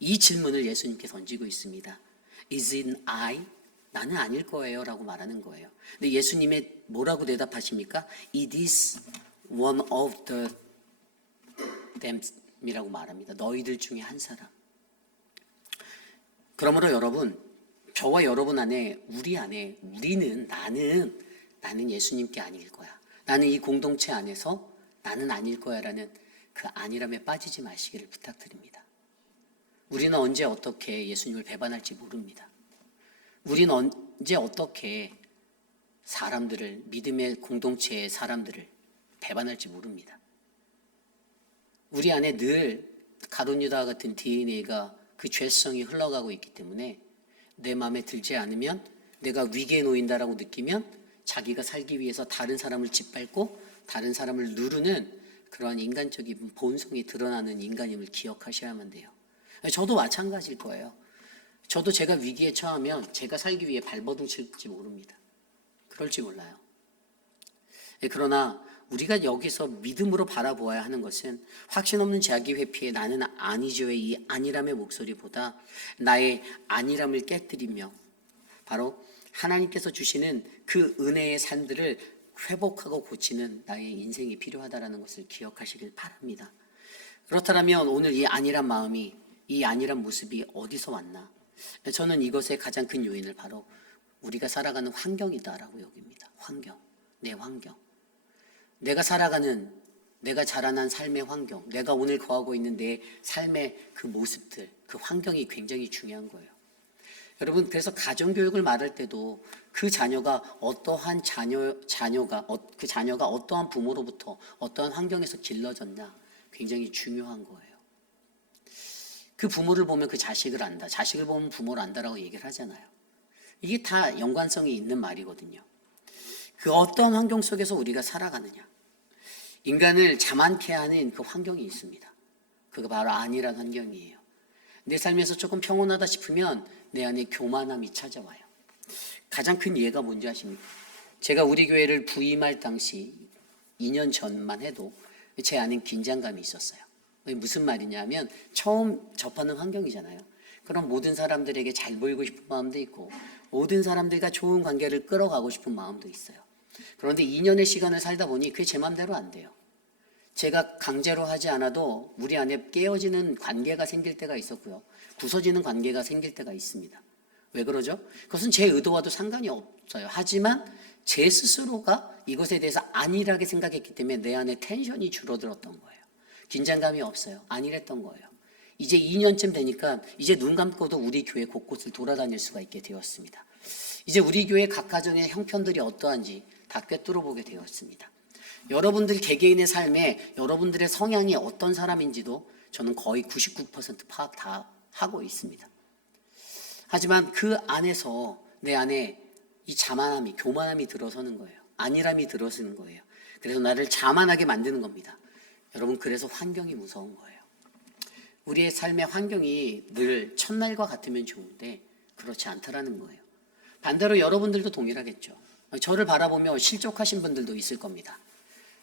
이 질문을 예수님께 던지고 있습니다. Is it I? 나는 아닐 거예요 라고 말하는 거예요. 근데 예수님의 뭐라고 대답하십니까? It is one of the them이라고 말합니다. 너희들 중에 한 사람. 그러므로 여러분, 저와 여러분 안에, 우리 안에, 우리는, 나는 예수님께 아닐 거야, 나는 이 공동체 안에서 나는 아닐 거야 라는 그 안일함에 빠지지 마시기를 부탁드립니다. 우리는 언제 어떻게 예수님을 배반할지 모릅니다. 우리는 언제 어떻게 사람들을, 믿음의 공동체의 사람들을 배반할지 모릅니다. 우리 안에 늘 가룟 유다와 같은 DNA가, 그 죄성이 흘러가고 있기 때문에 내 마음에 들지 않으면, 내가 위기에 놓인다라고 느끼면 자기가 살기 위해서 다른 사람을 짓밟고 다른 사람을 누르는 그런 인간적인 본성이 드러나는 인간임을 기억하셔야만 돼요. 저도 마찬가지일 거예요. 저도 제가 위기에 처하면 제가 살기 위해 발버둥 칠지 모릅니다. 그럴지 몰라요. 그러나 우리가 여기서 믿음으로 바라보아야 하는 것은 확신 없는 자기 회피에 나는 아니죠의 이 안일함의 목소리보다 나의 안일함을 깨뜨리며 바로 하나님께서 주시는 그 은혜의 산들을 회복하고 고치는 나의 인생이 필요하다는 것을 기억하시길 바랍니다. 그렇다면 오늘 이 안일한 마음이, 이 안일한 모습이 어디서 왔나? 저는 이것의 가장 큰 요인을 바로 우리가 살아가는 환경이다라고 여깁니다. 환경, 내 환경. 내가 살아가는, 내가 자라난 삶의 환경, 내가 오늘 거하고 있는 내 삶의 그 모습들, 그 환경이 굉장히 중요한 거예요. 여러분, 그래서 가정교육을 말할 때도 그 자녀가 어떠한 그 자녀가 어떠한 부모로부터 어떠한 환경에서 길러졌냐 굉장히 중요한 거예요. 그 부모를 보면 그 자식을 안다, 자식을 보면 부모를 안다라고 얘기를 하잖아요. 이게 다 연관성이 있는 말이거든요. 그 어떤 환경 속에서 우리가 살아가느냐, 인간을 자만케 하는 그 환경이 있습니다. 그거 바로 안일한 환경이에요. 내 삶에서 조금 평온하다 싶으면 내 안에 교만함이 찾아와요. 가장 큰 예가 뭔지 아십니까? 제가 우리 교회를 부임할 당시 2년 전만 해도 제 안엔 긴장감이 있었어요. 무슨 말이냐면 처음 접하는 환경이잖아요. 그럼 모든 사람들에게 잘 보이고 싶은 마음도 있고 모든 사람들과 좋은 관계를 끌어가고 싶은 마음도 있어요. 그런데 2년의 시간을 살다 보니 그게 제 마음대로 안 돼요. 제가 강제로 하지 않아도 우리 안에 깨어지는 관계가 생길 때가 있었고요, 부서지는 관계가 생길 때가 있습니다. 왜 그러죠? 그것은 제 의도와도 상관이 없어요. 하지만 제 스스로가 이것에 대해서 안일하게 생각했기 때문에 내 안에 텐션이 줄어들었던 거예요. 긴장감이 없어요. 안일했던 거예요. 이제 2년쯤 되니까 이제 눈 감고도 우리 교회 곳곳을 돌아다닐 수가 있게 되었습니다. 이제 우리 교회 각 가정의 형편들이 어떠한지 다 꿰뚫어 보게 되었습니다. 여러분들 개개인의 삶에 여러분들의 성향이 어떤 사람인지도 저는 거의 99% 파악 다 하고 있습니다. 하지만 그 안에서 내 안에 이 자만함이, 교만함이 들어서는 거예요. 안일함이 들어서는 거예요. 그래서 나를 자만하게 만드는 겁니다. 여러분, 그래서 환경이 무서운 거예요. 우리의 삶의 환경이 늘 첫날과 같으면 좋은데 그렇지 않다라는 거예요. 반대로 여러분들도 동일하겠죠. 저를 바라보며 실족하신 분들도 있을 겁니다.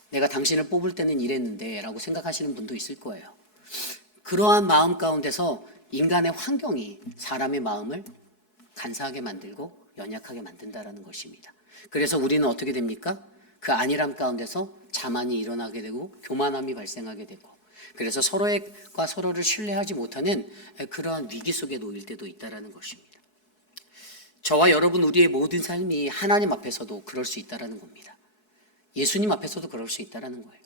내가 당신을 뽑을 때는 이랬는데 라고 생각하시는 분도 있을 거예요. 그러한 마음 가운데서 인간의 환경이 사람의 마음을 간사하게 만들고 연약하게 만든다라는 것입니다. 그래서 우리는 어떻게 됩니까? 그 안일함 가운데서 자만이 일어나게 되고 교만함이 발생하게 되고, 그래서 서로가 서로를 신뢰하지 못하는 그러한 위기 속에 놓일 때도 있다라는 것입니다. 저와 여러분, 우리의 모든 삶이 하나님 앞에서도 그럴 수 있다라는 겁니다. 예수님 앞에서도 그럴 수 있다라는 거예요.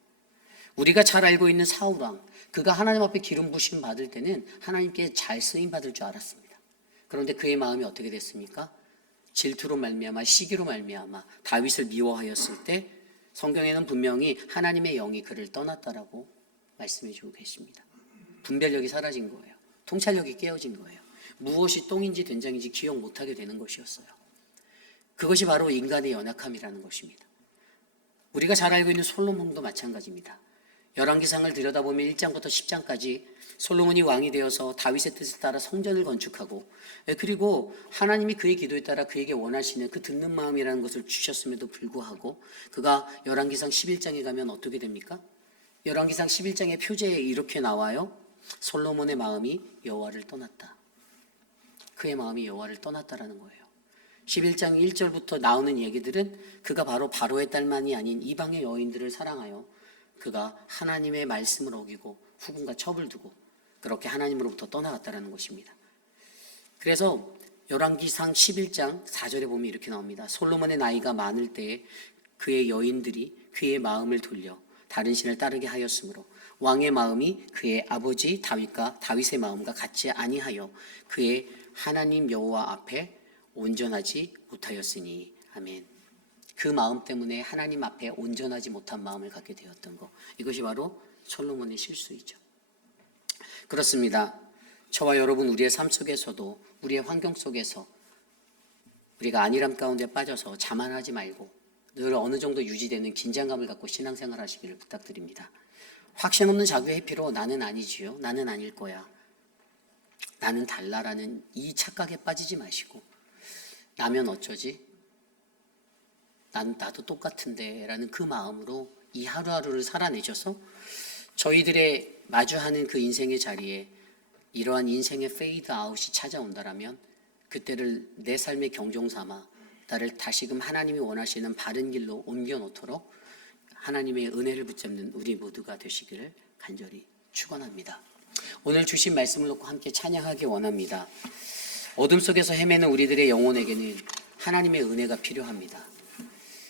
우리가 잘 알고 있는 사울왕, 그가 하나님 앞에 기름 부심 받을 때는 하나님께 잘 쓰임 받을 줄 알았습니다. 그런데 그의 마음이 어떻게 됐습니까? 질투로 말미암아, 시기로 말미암아 다윗을 미워하였을 때 성경에는 분명히 하나님의 영이 그를 떠났다라고 말씀해 주고 계십니다. 분별력이 사라진 거예요. 통찰력이 깨어진 거예요. 무엇이 똥인지 된장인지 기억 못하게 되는 것이었어요. 그것이 바로 인간의 연약함이라는 것입니다. 우리가 잘 알고 있는 솔로몬도 마찬가지입니다. 열왕기상을 들여다보면 1장부터 10장까지 솔로몬이 왕이 되어서 다윗의 뜻에 따라 성전을 건축하고, 그리고 하나님이 그의 기도에 따라 그에게 원하시는 그 듣는 마음이라는 것을 주셨음에도 불구하고 그가 열왕기상 11장에 가면 어떻게 됩니까? 열왕기상 11장의 표제에 이렇게 나와요. 솔로몬의 마음이 여호와를 떠났다. 그의 마음이 여호와를 떠났다라는 거예요. 11장 1절부터 나오는 얘기들은 그가 바로 바로의 딸만이 아닌 이방의 여인들을 사랑하여 그가 하나님의 말씀을 어기고 후군과 첩을 두고 그렇게 하나님으로부터 떠나갔다라는 것입니다. 그래서 열왕기상 11장 4절에 보면 이렇게 나옵니다. 솔로몬의 나이가 많을 때에 그의 여인들이 그의 마음을 돌려 다른 신을 따르게 하였으므로 왕의 마음이 그의 아버지 다윗과 다윗의 마음과 같지 아니하여 그의 하나님 여호와 앞에 온전하지 못하였으니. 아멘. 그 마음 때문에 하나님 앞에 온전하지 못한 마음을 갖게 되었던 것, 이것이 바로 솔로몬의 실수이죠. 그렇습니다. 저와 여러분, 우리의 삶 속에서도, 우리의 환경 속에서 우리가 안일함 가운데 빠져서 자만하지 말고 늘 어느 정도 유지되는 긴장감을 갖고 신앙생활 하시기를 부탁드립니다. 확신 없는 자기 회피로 나는 아니지요, 나는 아닐 거야, 나는 달라라는 이 착각에 빠지지 마시고, 나면 어쩌지? 나도 똑같은데 라는 그 마음으로 이 하루하루를 살아내셔서 저희들의 마주하는 그 인생의 자리에 이러한 인생의 페이드 아웃이 찾아온다라면 그때를 내 삶의 경종 삼아 나를 다시금 하나님이 원하시는 바른 길로 옮겨 놓도록 하나님의 은혜를 붙잡는 우리 모두가 되시기를 간절히 축원합니다. 오늘 주신 말씀을 놓고 함께 찬양하기 원합니다. 어둠 속에서 헤매는 우리들의 영혼에게는 하나님의 은혜가 필요합니다.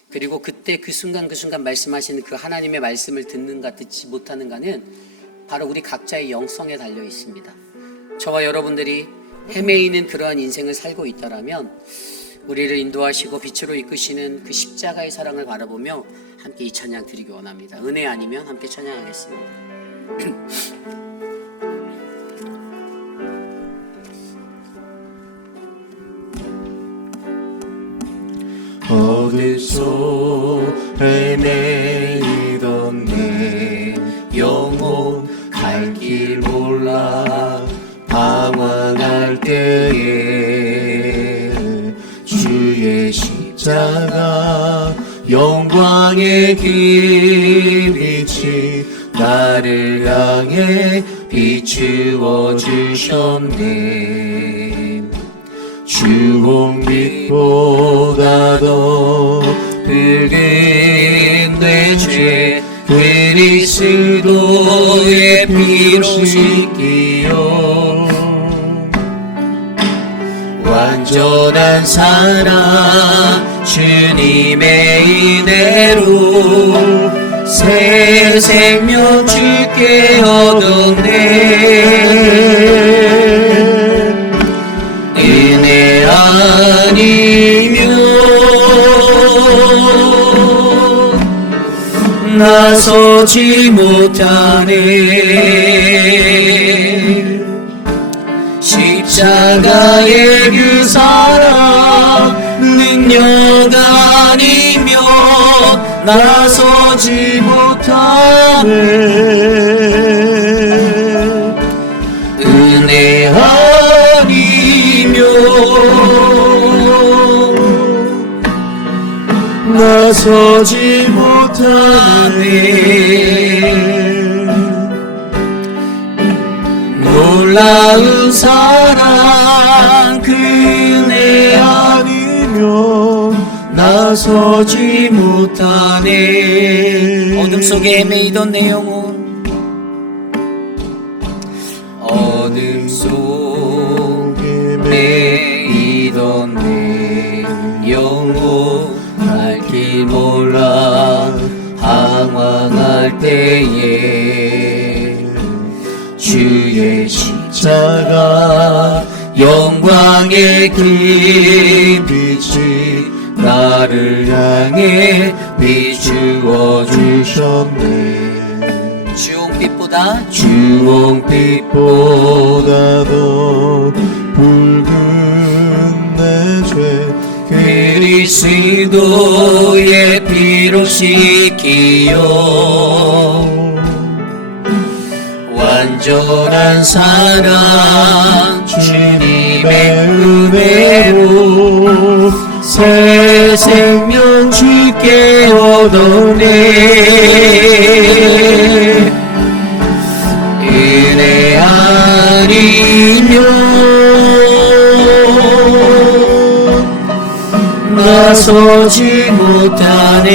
그리고 그때 그 순간 말씀하시는 그 하나님의 말씀을 듣는가 듣지 못하는가는 바로 우리 각자의 영성에 달려 있습니다. 저와 여러분들이 헤매이는 그러한 인생을 살고 있다라면 우리를 인도하시고 빛으로 이끄시는 그 십자가의 사랑을 바라보며 함께 이 찬양 드리기 원합니다. 은혜 아니면 함께 찬양하겠습니다. 어디서 헤매이던 내 영혼 갈 길 몰라 방황할 때에 주의 십자가 영광의 길이지 나를 향해 비추어 주셨네. 주홍빛보다 더 붉은 내 죄 그리스도의 피로 씻기어 완전한 사랑 주님의 은혜로 새 생명 주께 얻었네. 은혜 아니면 나서지 못하네. 십자가의 그 사랑 능력 아니면 나서지 못하네. 은혜 아니면 나서지 못하네. 놀라운 사랑 그 은혜 아니면 나서지 못하네. 어둠 속에 헤매이던 내 영혼, 어둠 속에 매이던 내 영혼 알 길 몰라 방황할 때에 주의 십자가 영광의 그 빛이 나를 향해 비추어 주셨네. 주홍빛보다 주홍빛보다도 붉은 내 죄 그리스도의 피로 씻기요. 완전한 사랑 주님의 은혜로 새 생명 주께 얻어내. 은혜 아니면 나서지 못하네.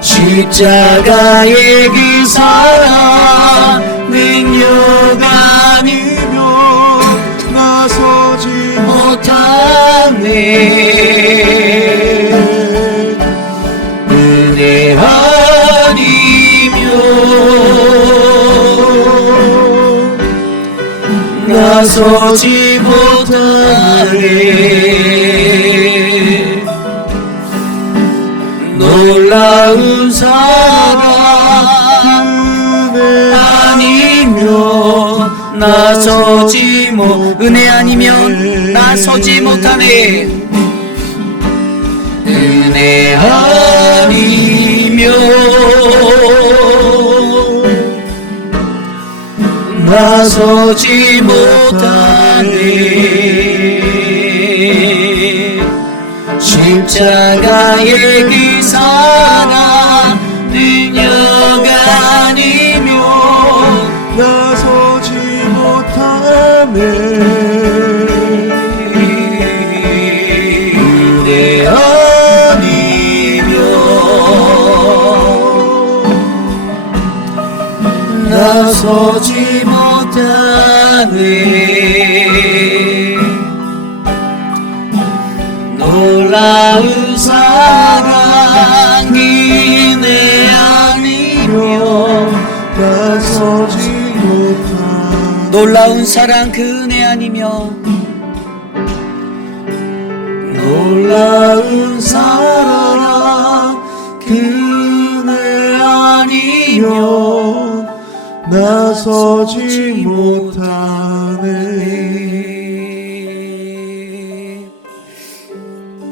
십자가의 그 사랑 능력 아니면 나서지 못하네. 은혜 아니면 나서지 못하네. 놀라운 사랑 아니면 나서지 못. 은혜 아니면 나서지 못하네. 은혜 아니면 나서지 못하네. 십자가의 그 사랑 능력 아니면 나서지 못하네. 은혜 아니면 나서지 못하네. 놀라운 사랑 은혜 아니면 나서지 못하네. 놀라운 사랑 그 은혜 아니면 놀라운 사랑 그 은혜 아니면 나서지 못하네.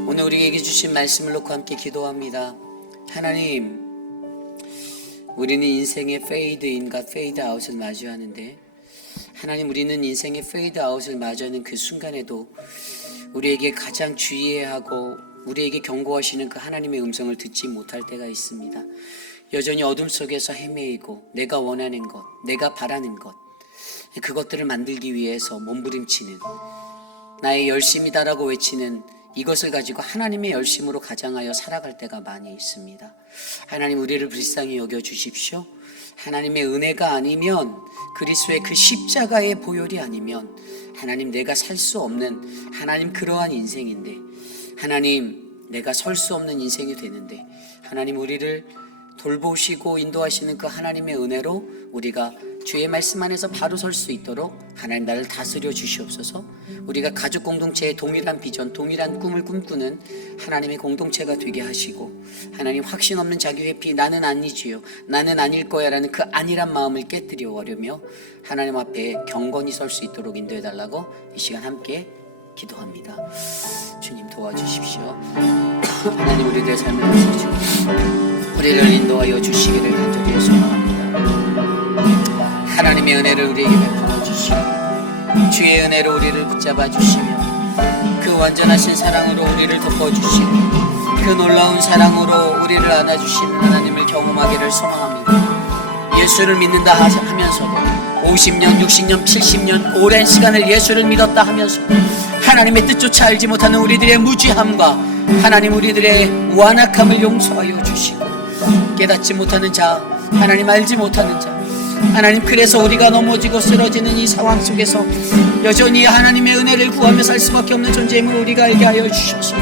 오늘 우리에게 주신 말씀을 놓고 함께 기도합니다. 하나님, 우리는 인생의 페이드인과 페이드아웃을 마주하는데, 하나님, 우리는 인생의 페이드아웃을 마주하는 그 순간에도 우리에게 가장 주의해야 하고 우리에게 경고하시는 그 하나님의 음성을 듣지 못할 때가 있습니다. 여전히 어둠 속에서 헤매이고 내가 원하는 것, 내가 바라는 것, 그것들을 만들기 위해서 몸부림치는, 나의 열심이다라고 외치는 이것을 가지고 하나님의 열심으로 가장하여 살아갈 때가 많이 있습니다. 하나님, 우리를 불쌍히 여겨주십시오. 하나님의 은혜가 아니면, 그리스도의 그 십자가의 보혈이 아니면 하나님, 내가 살 수 없는, 하나님, 그러한 인생인데, 하나님, 내가 설 수 없는 인생이 되는데, 하나님, 우리를 돌보시고 인도하시는 그 하나님의 은혜로 우리가 주의 말씀 안에서 바로 설 수 있도록 하나님 나를 다스려 주시옵소서. 우리가 가족 공동체의 동일한 비전, 동일한 꿈을 꿈꾸는 하나님의 공동체가 되게 하시고, 하나님 확신 없는 자기 회피, 나는 아니지요, 나는 아닐 거야 라는 그 아니란 마음을 깨뜨려 버리며 하나님 앞에 경건히 설 수 있도록 인도해 달라고 이 시간 함께 기도합니다. 주님 도와주십시오. 하나님 우리들의 삶을 다스리시고 우리를 인도하여 주시기를 간절히 소망합니다. 하나님의 은혜를 우리에게 베풀어 주시고 주의 은혜로 우리를 붙잡아 주시며 그 완전하신 사랑으로 우리를 덮어주시고 그 놀라운 사랑으로 우리를 안아주시는 하나님을 경험하기를 소망합니다. 예수를 믿는다 하면서도 50년, 60년, 70년 오랜 시간을 예수를 믿었다 하면서도 하나님의 뜻조차 알지 못하는 우리들의 무지함과 하나님 우리들의 완악함을 용서하여 주시고 깨닫지 못하는 자, 하나님 알지 못하는 자, 하나님 그래서 우리가 넘어지고 쓰러지는 이 상황 속에서 여전히 하나님의 은혜를 구하며 살 수밖에 없는 존재임을 우리가 알게 하여 주셔서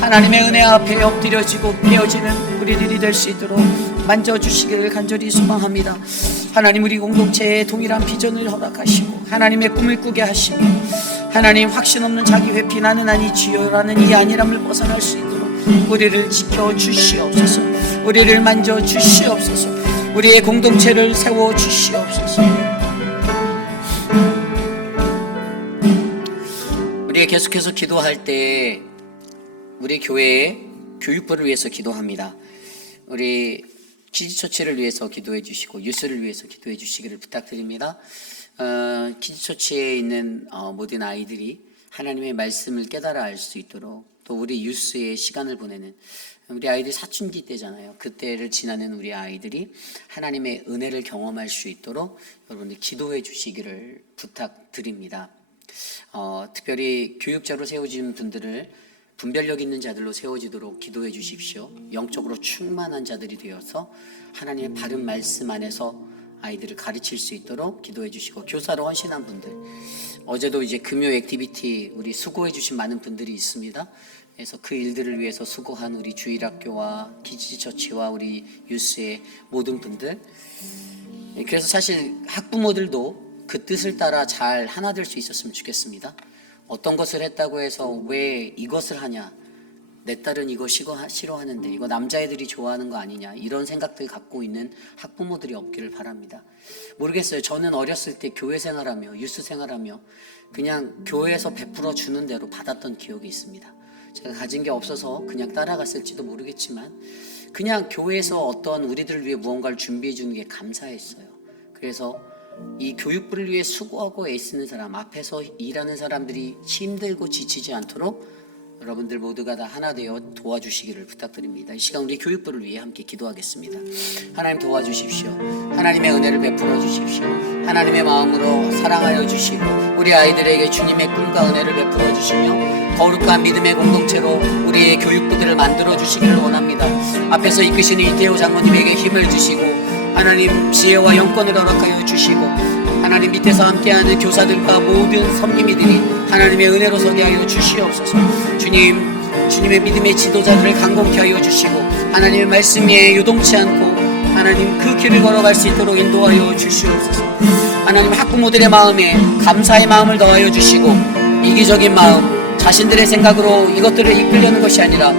하나님의 은혜 앞에 엎드려지고 깨어지는 우리들이 될 수 있도록 만져주시기를 간절히 소망합니다. 하나님 우리 공동체에 동일한 비전을 허락하시고 하나님의 꿈을 꾸게 하시고 하나님 확신 없는 자기 회피 나는 아니지요 라는 이 안일함을 벗어날 수 있도록 우리를 지켜주시옵소서. 우리를 만져주시옵소서. 우리의 공동체를 세워주시옵소서. 우리가 계속해서 기도할 때 우리 교회의 교육부를 위해서 기도합니다. 우리 키즈처치를 위해서 기도해 주시고 유스를 위해서 기도해 주시기를 부탁드립니다. 키즈처치에 있는 모든 아이들이 하나님의 말씀을 깨달아 알 수 있도록, 또 우리 유스의 시간을 보내는 우리 아이들이 사춘기 때잖아요. 그때를 지나는 우리 아이들이 하나님의 은혜를 경험할 수 있도록 여러분들 기도해 주시기를 부탁드립니다. 특별히 교육자로 세워진 분들을 분별력 있는 자들로 세워지도록 기도해 주십시오. 영적으로 충만한 자들이 되어서 하나님의 바른 말씀 안에서 아이들을 가르칠 수 있도록 기도해 주시고, 교사로 헌신한 분들, 어제도 이제 금요 액티비티 우리 수고해 주신 많은 분들이 있습니다. 그래서 그 일들을 위해서 수고한 우리 주일학교와 키즈처치와 우리 유스의 모든 분들, 그래서 사실 학부모들도 그 뜻을 따라 잘 하나 될 수 있었으면 좋겠습니다. 어떤 것을 했다고 해서 왜 이것을 하냐, 내 딸은 이거 싫어하는데 이거 남자애들이 좋아하는 거 아니냐, 이런 생각들 갖고 있는 학부모들이 없기를 바랍니다. 모르겠어요. 저는 어렸을 때 교회 생활하며 유스 생활하며 그냥 교회에서 베풀어 주는 대로 받았던 기억이 있습니다. 제가 가진 게 없어서 그냥 따라갔을지도 모르겠지만 그냥 교회에서 어떤 우리들을 위해 무언가를 준비해 주는 게 감사했어요. 그래서 이 교육부를 위해 수고하고 애쓰는 사람, 앞에서 일하는 사람들이 힘들고 지치지 않도록 여러분들 모두가 다 하나 되어 도와주시기를 부탁드립니다. 이 시간 우리 교육부를 위해 함께 기도하겠습니다. 하나님 도와주십시오. 하나님의 은혜를 베풀어 주십시오. 하나님의 마음으로 사랑하여 주시고 우리 아이들에게 주님의 꿈과 은혜를 베풀어 주시며 거룩한 믿음의 공동체로 우리의 교육부들을 만들어 주시기를 원합니다. 앞에서 이끄시는 이태호 장로님에게 힘을 주시고 하나님 지혜와 영권을 허락하여 주시고 하나님 밑에서 함께하는 교사들과 모든 섬김이들이 하나님의 은혜로 서게 하여 주시옵소서. 주님의 믿음의 지도자들을 강건케 하여 주시고 하나님의 말씀에 요동치 않고 하나님 그 길을 걸어갈 수 있도록 인도하여 주시옵소서. 하나님 학부모들의 마음에 감사의 마음을 더하여 주시고 이기적인 마음, 자신들의 생각으로 이것들을 이끌려는 것이 아니라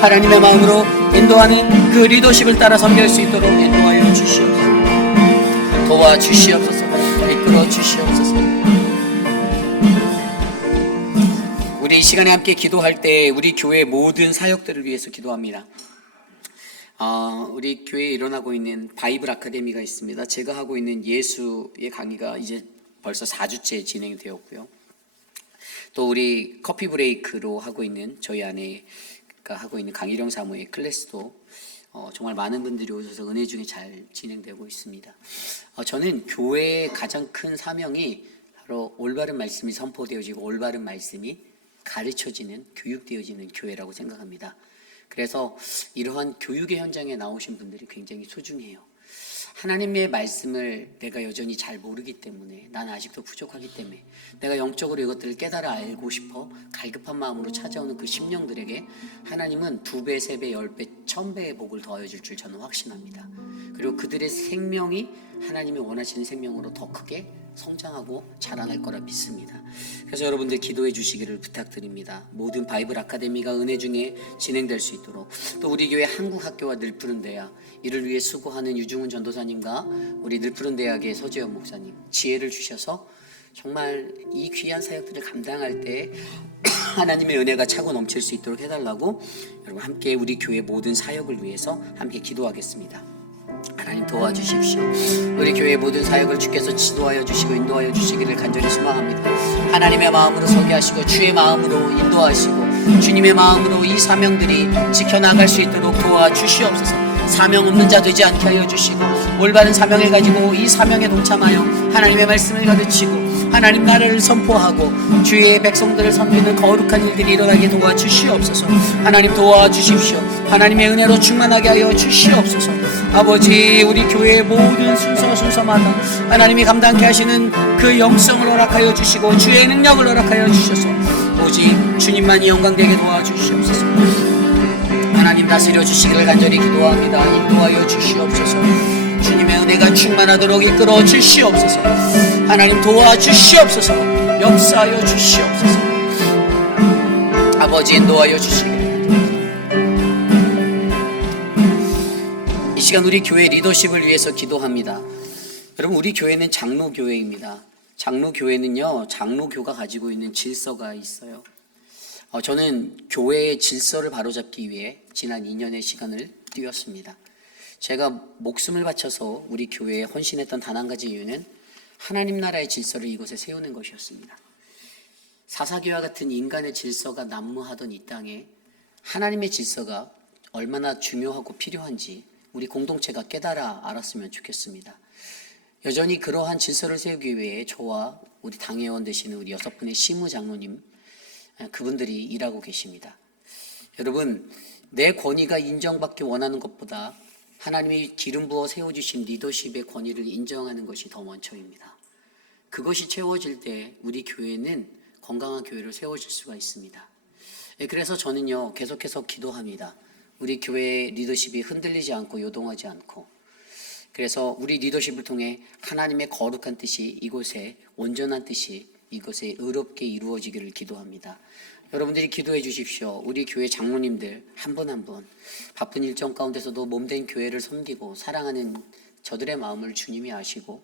하나님의 마음으로 인도하는 그 리더십을 따라 섬길 수 있도록 인도하여 주시옵소서. 도와주시옵소서. 이끌어 주시옵소서. 우리 이 시간에 함께 기도할 때 우리 교회 모든 사역들을 위해서 기도합니다. 우리 교회에 일어나고 있는 바이블 아카데미가 있습니다. 제가 하고 있는 예수의 강의가 이제 벌써 4주째 진행이 되었고요. 또 우리 커피 브레이크로 하고 있는 저희 아내가 하고 있는 강일영 사모의 클래스도 정말 많은 분들이 오셔서 은혜 중에 잘 진행되고 있습니다. 저는 교회의 가장 큰 사명이 바로 올바른 말씀이 선포되어지고 올바른 말씀이 가르쳐지는, 교육되어지는 교회라고 생각합니다. 그래서 이러한 교육의 현장에 나오신 분들이 굉장히 소중해요. 하나님의 말씀을 내가 여전히 잘 모르기 때문에, 나는 아직도 부족하기 때문에 내가 영적으로 이것들을 깨달아 알고 싶어 갈급한 마음으로 찾아오는 그 심령들에게 하나님은 2배, 3배, 10배, 1000배의 복을 더하여 줄 줄 저는 확신합니다. 그리고 그들의 생명이 하나님이 원하시는 생명으로 더 크게 성장하고 자라날 거라 믿습니다. 그래서 여러분들 기도해 주시기를 부탁드립니다. 모든 바이블 아카데미가 은혜 중에 진행될 수 있도록, 또 우리 교회 한국학교와 늘푸른대학 이를 위해 수고하는 유중훈 전도사님과 우리 늘푸른대학의 서재현 목사님 지혜를 주셔서 정말 이 귀한 사역들을 감당할 때 하나님의 은혜가 차고 넘칠 수 있도록 해달라고 여러분 함께 우리 교회 모든 사역을 위해서 함께 기도하겠습니다. 하나님 도와주십시오. 우리 교회 모든 사역을 주께서 지도하여 주시고 인도하여 주시기를 간절히 소망합니다. 하나님의 마음으로 서게 하시고 주의 마음으로 인도하시고 주님의 마음으로 이 사명들이 지켜나갈 수 있도록 도와주시옵소서. 사명 없는 자 되지 않게 하여 주시고 올바른 사명을 가지고 이 사명에 동참하여 하나님의 말씀을 가르치고 하나님 나라를 선포하고 주의 백성들을 섬기는 거룩한 일들이 일어나게 도와주시옵소서. 하나님 도와주십시오. 하나님의 은혜로 충만하게 하여 주시옵소서. 아버지, 우리 교회의 모든 순서마다 하나님이 감당케 하시는 그 영성을 허락하여 주시고 주의 능력을 허락하여 주셔서 오직 주님만이 영광되게 도와주시옵소서. 하나님 다스려 주시기를 간절히 기도합니다. 인도하여 주시옵소서. 주님의 은혜가 충만하도록 이끌어 주시옵소서. 하나님 도와주시옵소서. 역사하여 주시옵소서. 아버지 인도하여 주시기를. 이 시간 우리 교회 리더십을 위해서 기도합니다. 여러분, 우리 교회는 장로교회입니다. 장로교회는요, 장로교가 가지고 있는 질서가 있어요. 저는 교회의 질서를 바로잡기 위해 지난 2년의 시간을 뛰었습니다. 제가 목숨을 바쳐서 우리 교회에 헌신했던 단 한 가지 이유는 하나님 나라의 질서를 이곳에 세우는 것이었습니다. 사사기와 같은 인간의 질서가 난무하던 이 땅에 하나님의 질서가 얼마나 중요하고 필요한지 우리 공동체가 깨달아 알았으면 좋겠습니다. 여전히 그러한 질서를 세우기 위해 저와 우리 당회원 되시는 우리 6분의 시무 장로님, 그분들이 일하고 계십니다. 여러분, 내 권위가 인정받기 원하는 것보다 하나님이 기름 부어 세워주신 리더십의 권위를 인정하는 것이 더 먼저입니다. 그것이 채워질 때 우리 교회는 건강한 교회로 세워질 수가 있습니다. 그래서 저는요, 계속해서 기도합니다. 우리 교회의 리더십이 흔들리지 않고 요동하지 않고, 그래서 우리 리더십을 통해 하나님의 거룩한 뜻이 이곳에, 온전한 뜻이 이것에 의롭게 이루어지기를 기도합니다. 여러분들이 기도해 주십시오. 우리 교회 장로님들 한 분 한 분 바쁜 일정 가운데서도 몸된 교회를 섬기고 사랑하는 저들의 마음을 주님이 아시고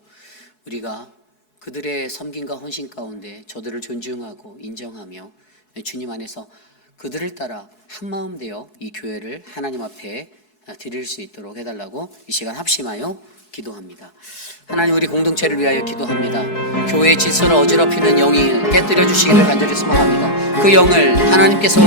우리가 그들의 섬김과 헌신 가운데 저들을 존중하고 인정하며 주님 안에서 그들을 따라 한 마음 되어 이 교회를 하나님 앞에 드릴 수 있도록 해달라고 이 시간 합심하여 기도합니다. 하나님, 우리 공동체를 위하여 기도합니다. 교회의 질서를 어지럽히는 영을 깨뜨려 주시기를 간절히 소망합니다. 그 영을 하나님께서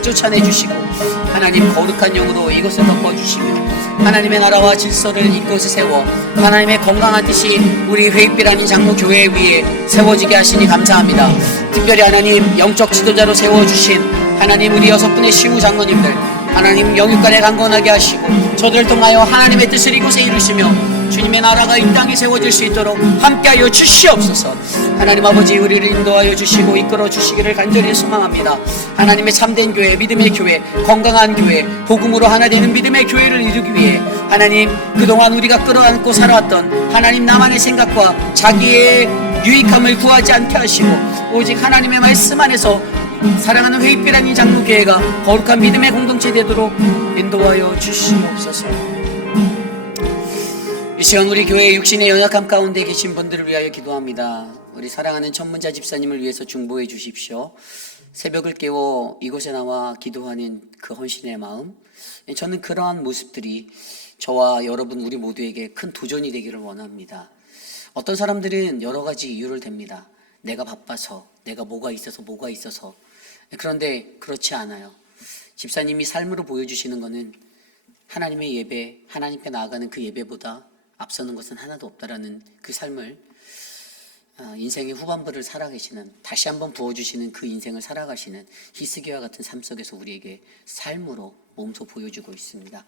쫓아내 주시고 하나님 거룩한 영으로 이곳에 덮어주시며 하나님의 나라와 질서를 이곳에 세워 하나님의 건강한 뜻이 우리 회입빛 아닌 장로교회 위에 세워지게 하시니 감사합니다. 특별히 하나님 영적 지도자로 세워주신 하나님 우리 6분의 시우 장로님들, 하나님 영육간에 강건하게 하시고 저들을 통하여 하나님의 뜻을 이곳에 이루시며 주님의 나라가 이 땅에 세워질 수 있도록 함께하여 주시옵소서. 하나님 아버지, 우리를 인도하여 주시고 이끌어 주시기를 간절히 소망합니다. 하나님의 참된 교회, 믿음의 교회, 건강한 교회, 복음으로 하나 되는 믿음의 교회를 이루기 위해 하나님 그동안 우리가 끌어안고 살아왔던 하나님 나만의 생각과 자기의 유익함을 구하지 않게 하시고 오직 하나님의 말씀 안에서 사랑하는 회입빛 아닌 장로교회가 거룩한 믿음의 공동체 되도록 인도하여 주시옵소서. 이 시간 우리 교회의 육신의 연약함 가운데 계신 분들을 위하여 기도합니다. 우리 사랑하는 천문자 집사님을 위해서 중보해 주십시오. 새벽을 깨워 이곳에 나와 기도하는 그 헌신의 마음, 저는 그러한 모습들이 저와 여러분 우리 모두에게 큰 도전이 되기를 원합니다. 어떤 사람들은 여러 가지 이유를 댑니다. 내가 바빠서, 내가 뭐가 있어서. 그런데 그렇지 않아요. 집사님이 삶으로 보여주시는 것은 하나님의 예배, 하나님께 나아가는 그 예배보다 앞서는 것은 하나도 없다라는 그 삶을 인생의 후반부를 살아계시는, 다시 한번 부어주시는 그 인생을 살아가시는 히스기야와 같은 삶 속에서 우리에게 삶으로 몸소 보여주고 있습니다.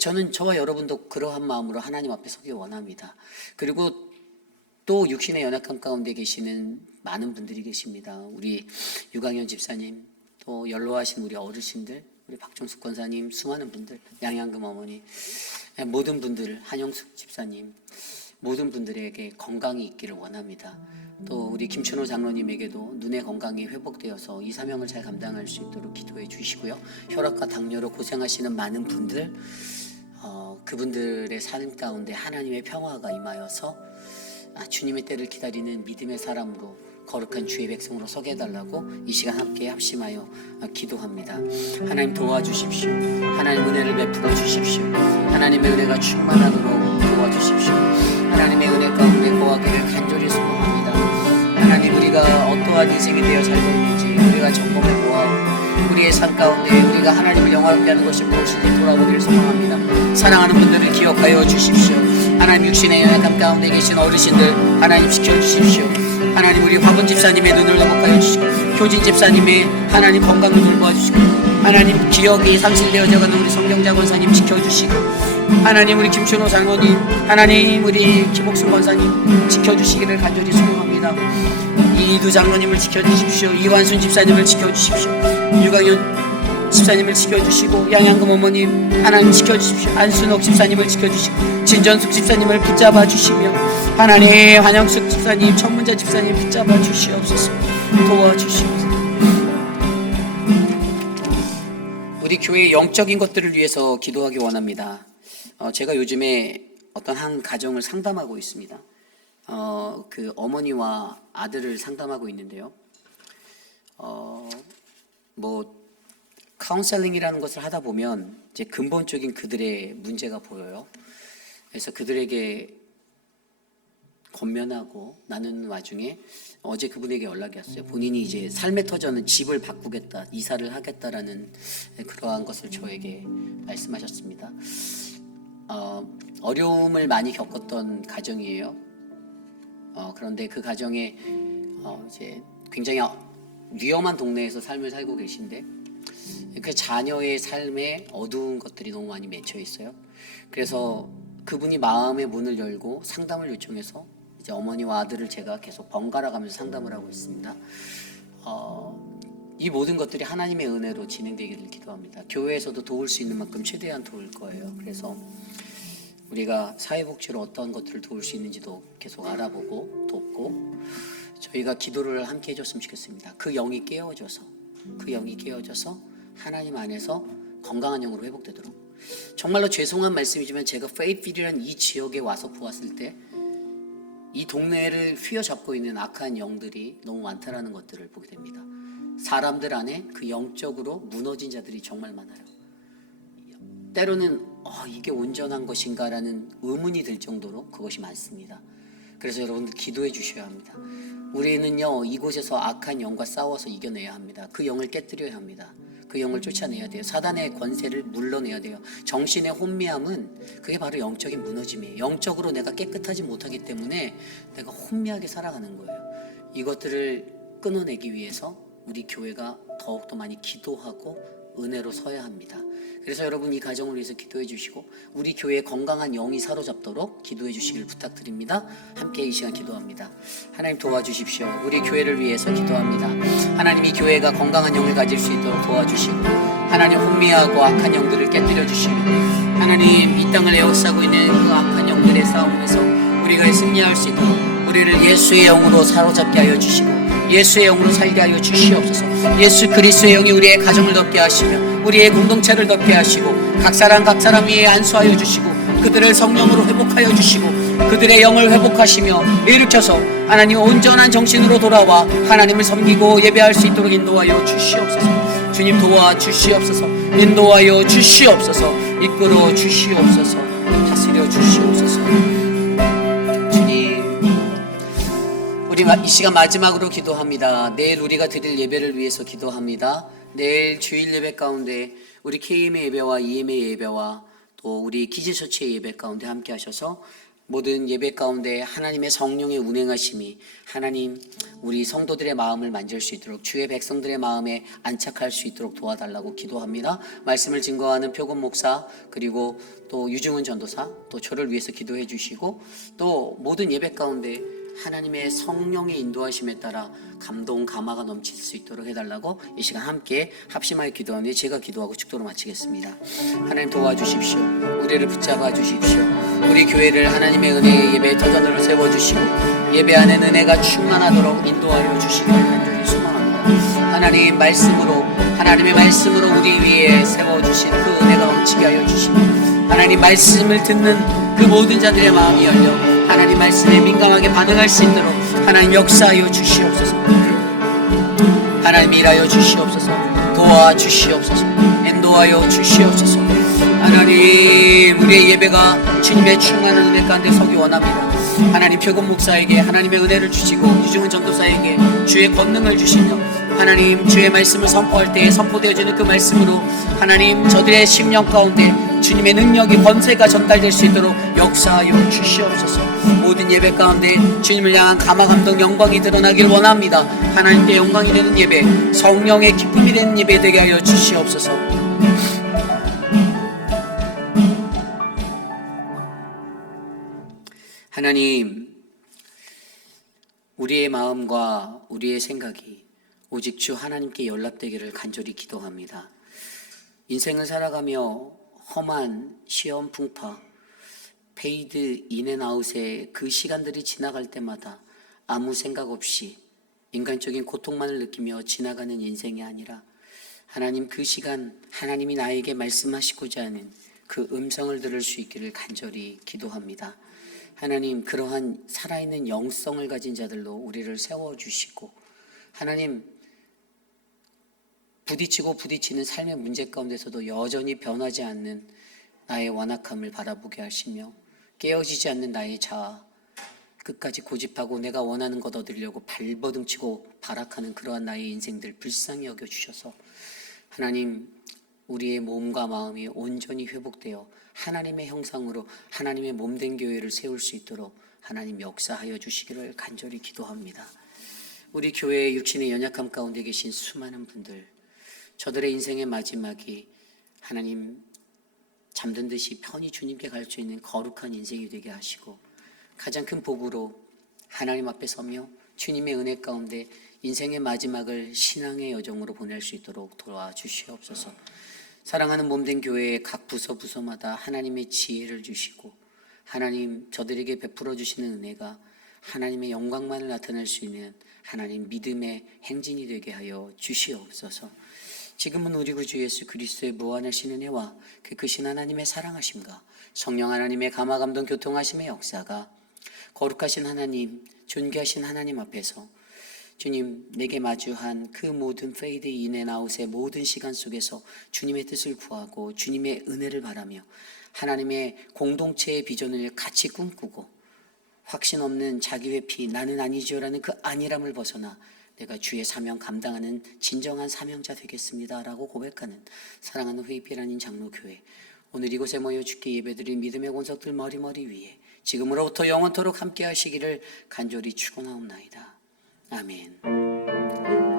저는 저와 여러분도 그러한 마음으로 하나님 앞에 서기 원합니다. 그리고 또 육신의 연약함 가운데 계시는 많은 분들이 계십니다. 우리 유강현 집사님, 또 연로하신 우리 어르신들, 우리 박종숙 권사님, 수많은 분들, 양양금 어머니, 모든 분들, 한영숙 집사님, 모든 분들에게 건강이 있기를 원합니다. 또 우리 김춘호 장로님에게도 눈의 건강이 회복되어서 이 사명을 잘 감당할 수 있도록 기도해 주시고요. 혈압과 당뇨로 고생하시는 많은 분들, 그분들의 삶 가운데 하나님의 평화가 임하여서 주님의 때를 기다리는 믿음의 사람으로 거룩한 주의 백성으로 서게 해달라고 이 시간 함께 합심하여 기도합니다. 하나님 도와주십시오. 하나님 은혜를 베풀어 주십시오. 하나님의 은혜가 충만하도록 도와주십시오. 하나님의 은혜 가운데 거하기를 간절히 소망합니다. 하나님, 우리가 어떠한 인생이 되어 살고 있는지 우리가 점검해 보아 우리의 삶 가운데 우리가 하나님을 영화롭게 하는 것이 무엇인지 돌아보기를 소망합니다. 사랑하는 분들을 기억하여 주십시오. 하나님, 육신의 연약함 가운데 계신 어르신들 하나님 지켜주십시오. 하나님, 우리 화분 집사님의 눈을 회복하여 주시고, 효진 집사님의 하나님 건강을 돌보아 주시고, 하나님 기억이 상실되어져가는 우리 성경자 권사님 지켜주시고, 하나님 우리 김춘호 장로님, 하나님 우리 김옥순 권사님 지켜주시기를 간절히 소망합니다. 이두 장로님을 지켜주십시오. 이완순 집사님을 지켜주십시오. 유강현 집사님을 지켜주시고, 양양금 어머님 하나님 지켜주십시오. 안순옥 집사님을 지켜주시고, 진전숙 집사님을 붙잡아 주시며, 하나님 한영숙 집사님, 천문자 집사님 붙잡아 주시옵소서. 도와주시옵소서. 우리 교회의 영적인 것들을 위해서 기도하기 원합니다. 제가 요즘에 어떤 한 가정을 상담하고 있습니다. 그 어머니와 아들을 상담하고 있는데요. 카운셀링이라는 것을 하다 보면 이제 근본적인 그들의 문제가 보여요. 그래서 그들에게 권면하고 나누는 와중에 어제 그분에게 연락이 왔어요. 본인이 이제 삶의 터전은 집을 바꾸겠다, 이사를 하겠다라는 그러한 것을 저에게 말씀하셨습니다. 어려움을 많이 겪었던 가정이에요. 그런데 그 가정에 이제 굉장히 위험한 동네에서 삶을 살고 계신데, 그 자녀의 삶에 어두운 것들이 너무 많이 맺혀 있어요. 그래서 그분이 마음의 문을 열고 상담을 요청해서 이제 어머니와 아들을 제가 계속 번갈아 가면서 상담을 하고 있습니다. 이 모든 것들이 하나님의 은혜로 진행되기를 기도합니다. 교회에서도 도울 수 있는 만큼 최대한 도울 거예요. 그래서 우리가 사회복지로 어떤 것들을 도울 수 있는지도 계속 알아보고 돕고, 저희가 기도를 함께 해줬으면 좋겠습니다. 그 영이 깨어져서 하나님 안에서 건강한 영으로 회복되도록. 정말로 죄송한 말씀이지만 제가 페이필이라는 이 지역에 와서 보았을 때 이 동네를 휘어잡고 있는 악한 영들이 너무 많다라는 것들을 보게 됩니다. 사람들 안에 그 영적으로 무너진 자들이 정말 많아요. 때로는 이게 온전한 것인가라는 의문이 들 정도로 그것이 많습니다. 그래서 여러분들 기도해 주셔야 합니다. 우리는요, 이곳에서 악한 영과 싸워서 이겨내야 합니다. 그 영을 깨뜨려야 합니다. 그 영을 쫓아내야 돼요. 사단의 권세를 물러내야 돼요. 정신의 혼미함은 그게 바로 영적인 무너짐이에요. 영적으로 내가 깨끗하지 못하기 때문에 내가 혼미하게 살아가는 거예요. 이것들을 끊어내기 위해서 우리 교회가 더욱더 많이 기도하고 은혜로 서야 합니다. 그래서 여러분, 이 가정을 위해서 기도해 주시고 우리 교회에 건강한 영이 사로잡도록 기도해 주시길 부탁드립니다. 함께 이 시간 기도합니다. 하나님 도와주십시오. 우리 교회를 위해서 기도합니다. 하나님, 이 교회가 건강한 영을 가질 수 있도록 도와주시고, 하나님 혼미하고 악한 영들을 깨뜨려 주시고, 하나님 이 땅을 에워싸고 있는 그 악한 영들의 싸움에서 우리가 승리할 수 있도록 우리를 예수의 영으로 사로잡게 하여 주시고, 예수의 영으로 살게 하여 주시옵소서. 예수 그리스도의 영이 우리의 가정을 덮게 하시며 우리의 공동체를 덮게 하시고 각 사람 위에 안수하여 주시고 그들을 성령으로 회복하여 주시고 그들의 영을 회복하시며 일으켜서 하나님 온전한 정신으로 돌아와 하나님을 섬기고 예배할 수 있도록 인도하여 주시옵소서. 주님 도와주시옵소서. 인도하여 주시옵소서. 이끌어 주시옵소서. 다스려 주시옵소서. 우리 이 시간 마지막으로 기도합니다. 내일 우리가 드릴 예배를 위해서 기도합니다. 내일 주일 예배 가운데 우리 KM의 예배와 EM의 예배와 또 우리 기지처치의 예배 가운데 함께 하셔서 모든 예배 가운데 하나님의 성령의 운행하심이 하나님 우리 성도들의 마음을 만질 수 있도록 주의 백성들의 마음에 안착할 수 있도록 도와달라고 기도합니다. 말씀을 증거하는 표금 목사 그리고 또 유중훈 전도사 또 저를 위해서 기도해 주시고 또 모든 예배 가운데 하나님의 성령의 인도하심에 따라 감동 감화가 넘칠 수 있도록 해달라고 이 시간 함께 합심하여 기도하는데 제가 기도하고 축도로 마치겠습니다. 하나님 도와주십시오. 우리를 붙잡아 주십시오. 우리 교회를 하나님의 은혜의 예배 터전으로 세워주시고 예배 안에 은혜가 충만하도록 인도하여 주시길 간절히 소망합니다. 하나님 말씀으로 하나님의 말씀으로 우리 위에 세워주신 그 은혜가 넘치게 하여 주시고 하나님 말씀을 듣는 그 모든 자들의 마음이 열려 하나님 말씀에 민감하게 반응할 수 있도록 하나님 역사하여 주시옵소서. 하나님 일하여 주시옵소서. 도와주시옵소서. 인도하여 주시옵소서. 하나님 우리의 예배가 주님의 충만한 은혜 가운데 서기 원합니다. 하나님 표금 목사에게 하나님의 은혜를 주시고 유중훈 전도사에게 주의 권능을 주시며 하나님 주의 말씀을 선포할 때에 선포되어지는 그 말씀으로 하나님 저들의 심령 가운데 주님의 능력이 권세가 전달될 수 있도록 역사하여 주시옵소서. 모든 예배 가운데 주님을 향한 감화 감동 영광이 드러나길 원합니다. 하나님께 영광이 되는 예배 성령의 기쁨이 되는 예배 되게 하여 주시옵소서. 하나님 우리의 마음과 우리의 생각이 오직 주 하나님께 연락되기를 간절히 기도합니다. 인생을 살아가며 험한 시험 풍파 페이드 인앤아웃의 그 시간들이 지나갈 때마다 아무 생각 없이 인간적인 고통만을 느끼며 지나가는 인생이 아니라 하나님 그 시간 하나님이 나에게 말씀하시고자 하는 그 음성을 들을 수 있기를 간절히 기도합니다. 하나님 그러한 살아있는 영성을 가진 자들로 우리를 세워주시고 하나님 부딪히고 부딪히는 삶의 문제 가운데서도 여전히 변하지 않는 나의 완악함을 바라보게 하시며 깨어지지 않는 나의 자아 끝까지 고집하고 내가 원하는 것 얻으려고 발버둥치고 발악하는 그러한 나의 인생들 불쌍히 여겨주셔서 하나님 우리의 몸과 마음이 온전히 회복되어 하나님의 형상으로 하나님의 몸된 교회를 세울 수 있도록 하나님 역사하여 주시기를 간절히 기도합니다. 우리 교회의 육신의 연약함 가운데 계신 수많은 분들 저들의 인생의 마지막이 하나님 잠든 듯이 편히 주님께 갈 수 있는 거룩한 인생이 되게 하시고 가장 큰 복으로 하나님 앞에 서며 주님의 은혜 가운데 인생의 마지막을 신앙의 여정으로 보낼 수 있도록 도와주시옵소서. 사랑하는 몸된 교회의 각 부서마다 하나님의 지혜를 주시고 하나님 저들에게 베풀어 주시는 은혜가 하나님의 영광만을 나타낼 수 있는 하나님 믿음의 행진이 되게 하여 주시옵소서. 지금은 우리 구주 예수 그리스도의 무한하신 은혜와 그 크신 하나님의 사랑하심과 성령 하나님의 감화 감동 교통하심의 역사가 거룩하신 하나님 존귀하신 하나님 앞에서 주님 내게 마주한 그 모든 페이드 인앤아웃의 모든 시간 속에서 주님의 뜻을 구하고 주님의 은혜를 바라며 하나님의 공동체의 비전을 같이 꿈꾸고 확신 없는 자기 회피 나는 아니죠라는 그 안일함을 벗어나 내가 주의 사명 감당하는 진정한 사명자 되겠습니다 라고 고백하는 사랑하는 회의필 장로교회 오늘 이곳에 모여 주께 예배드린 믿음의 권석들 머리머리 위에 지금으로부터 영원토록 함께 하시기를 간절히 축원하옵나이다. 아멘.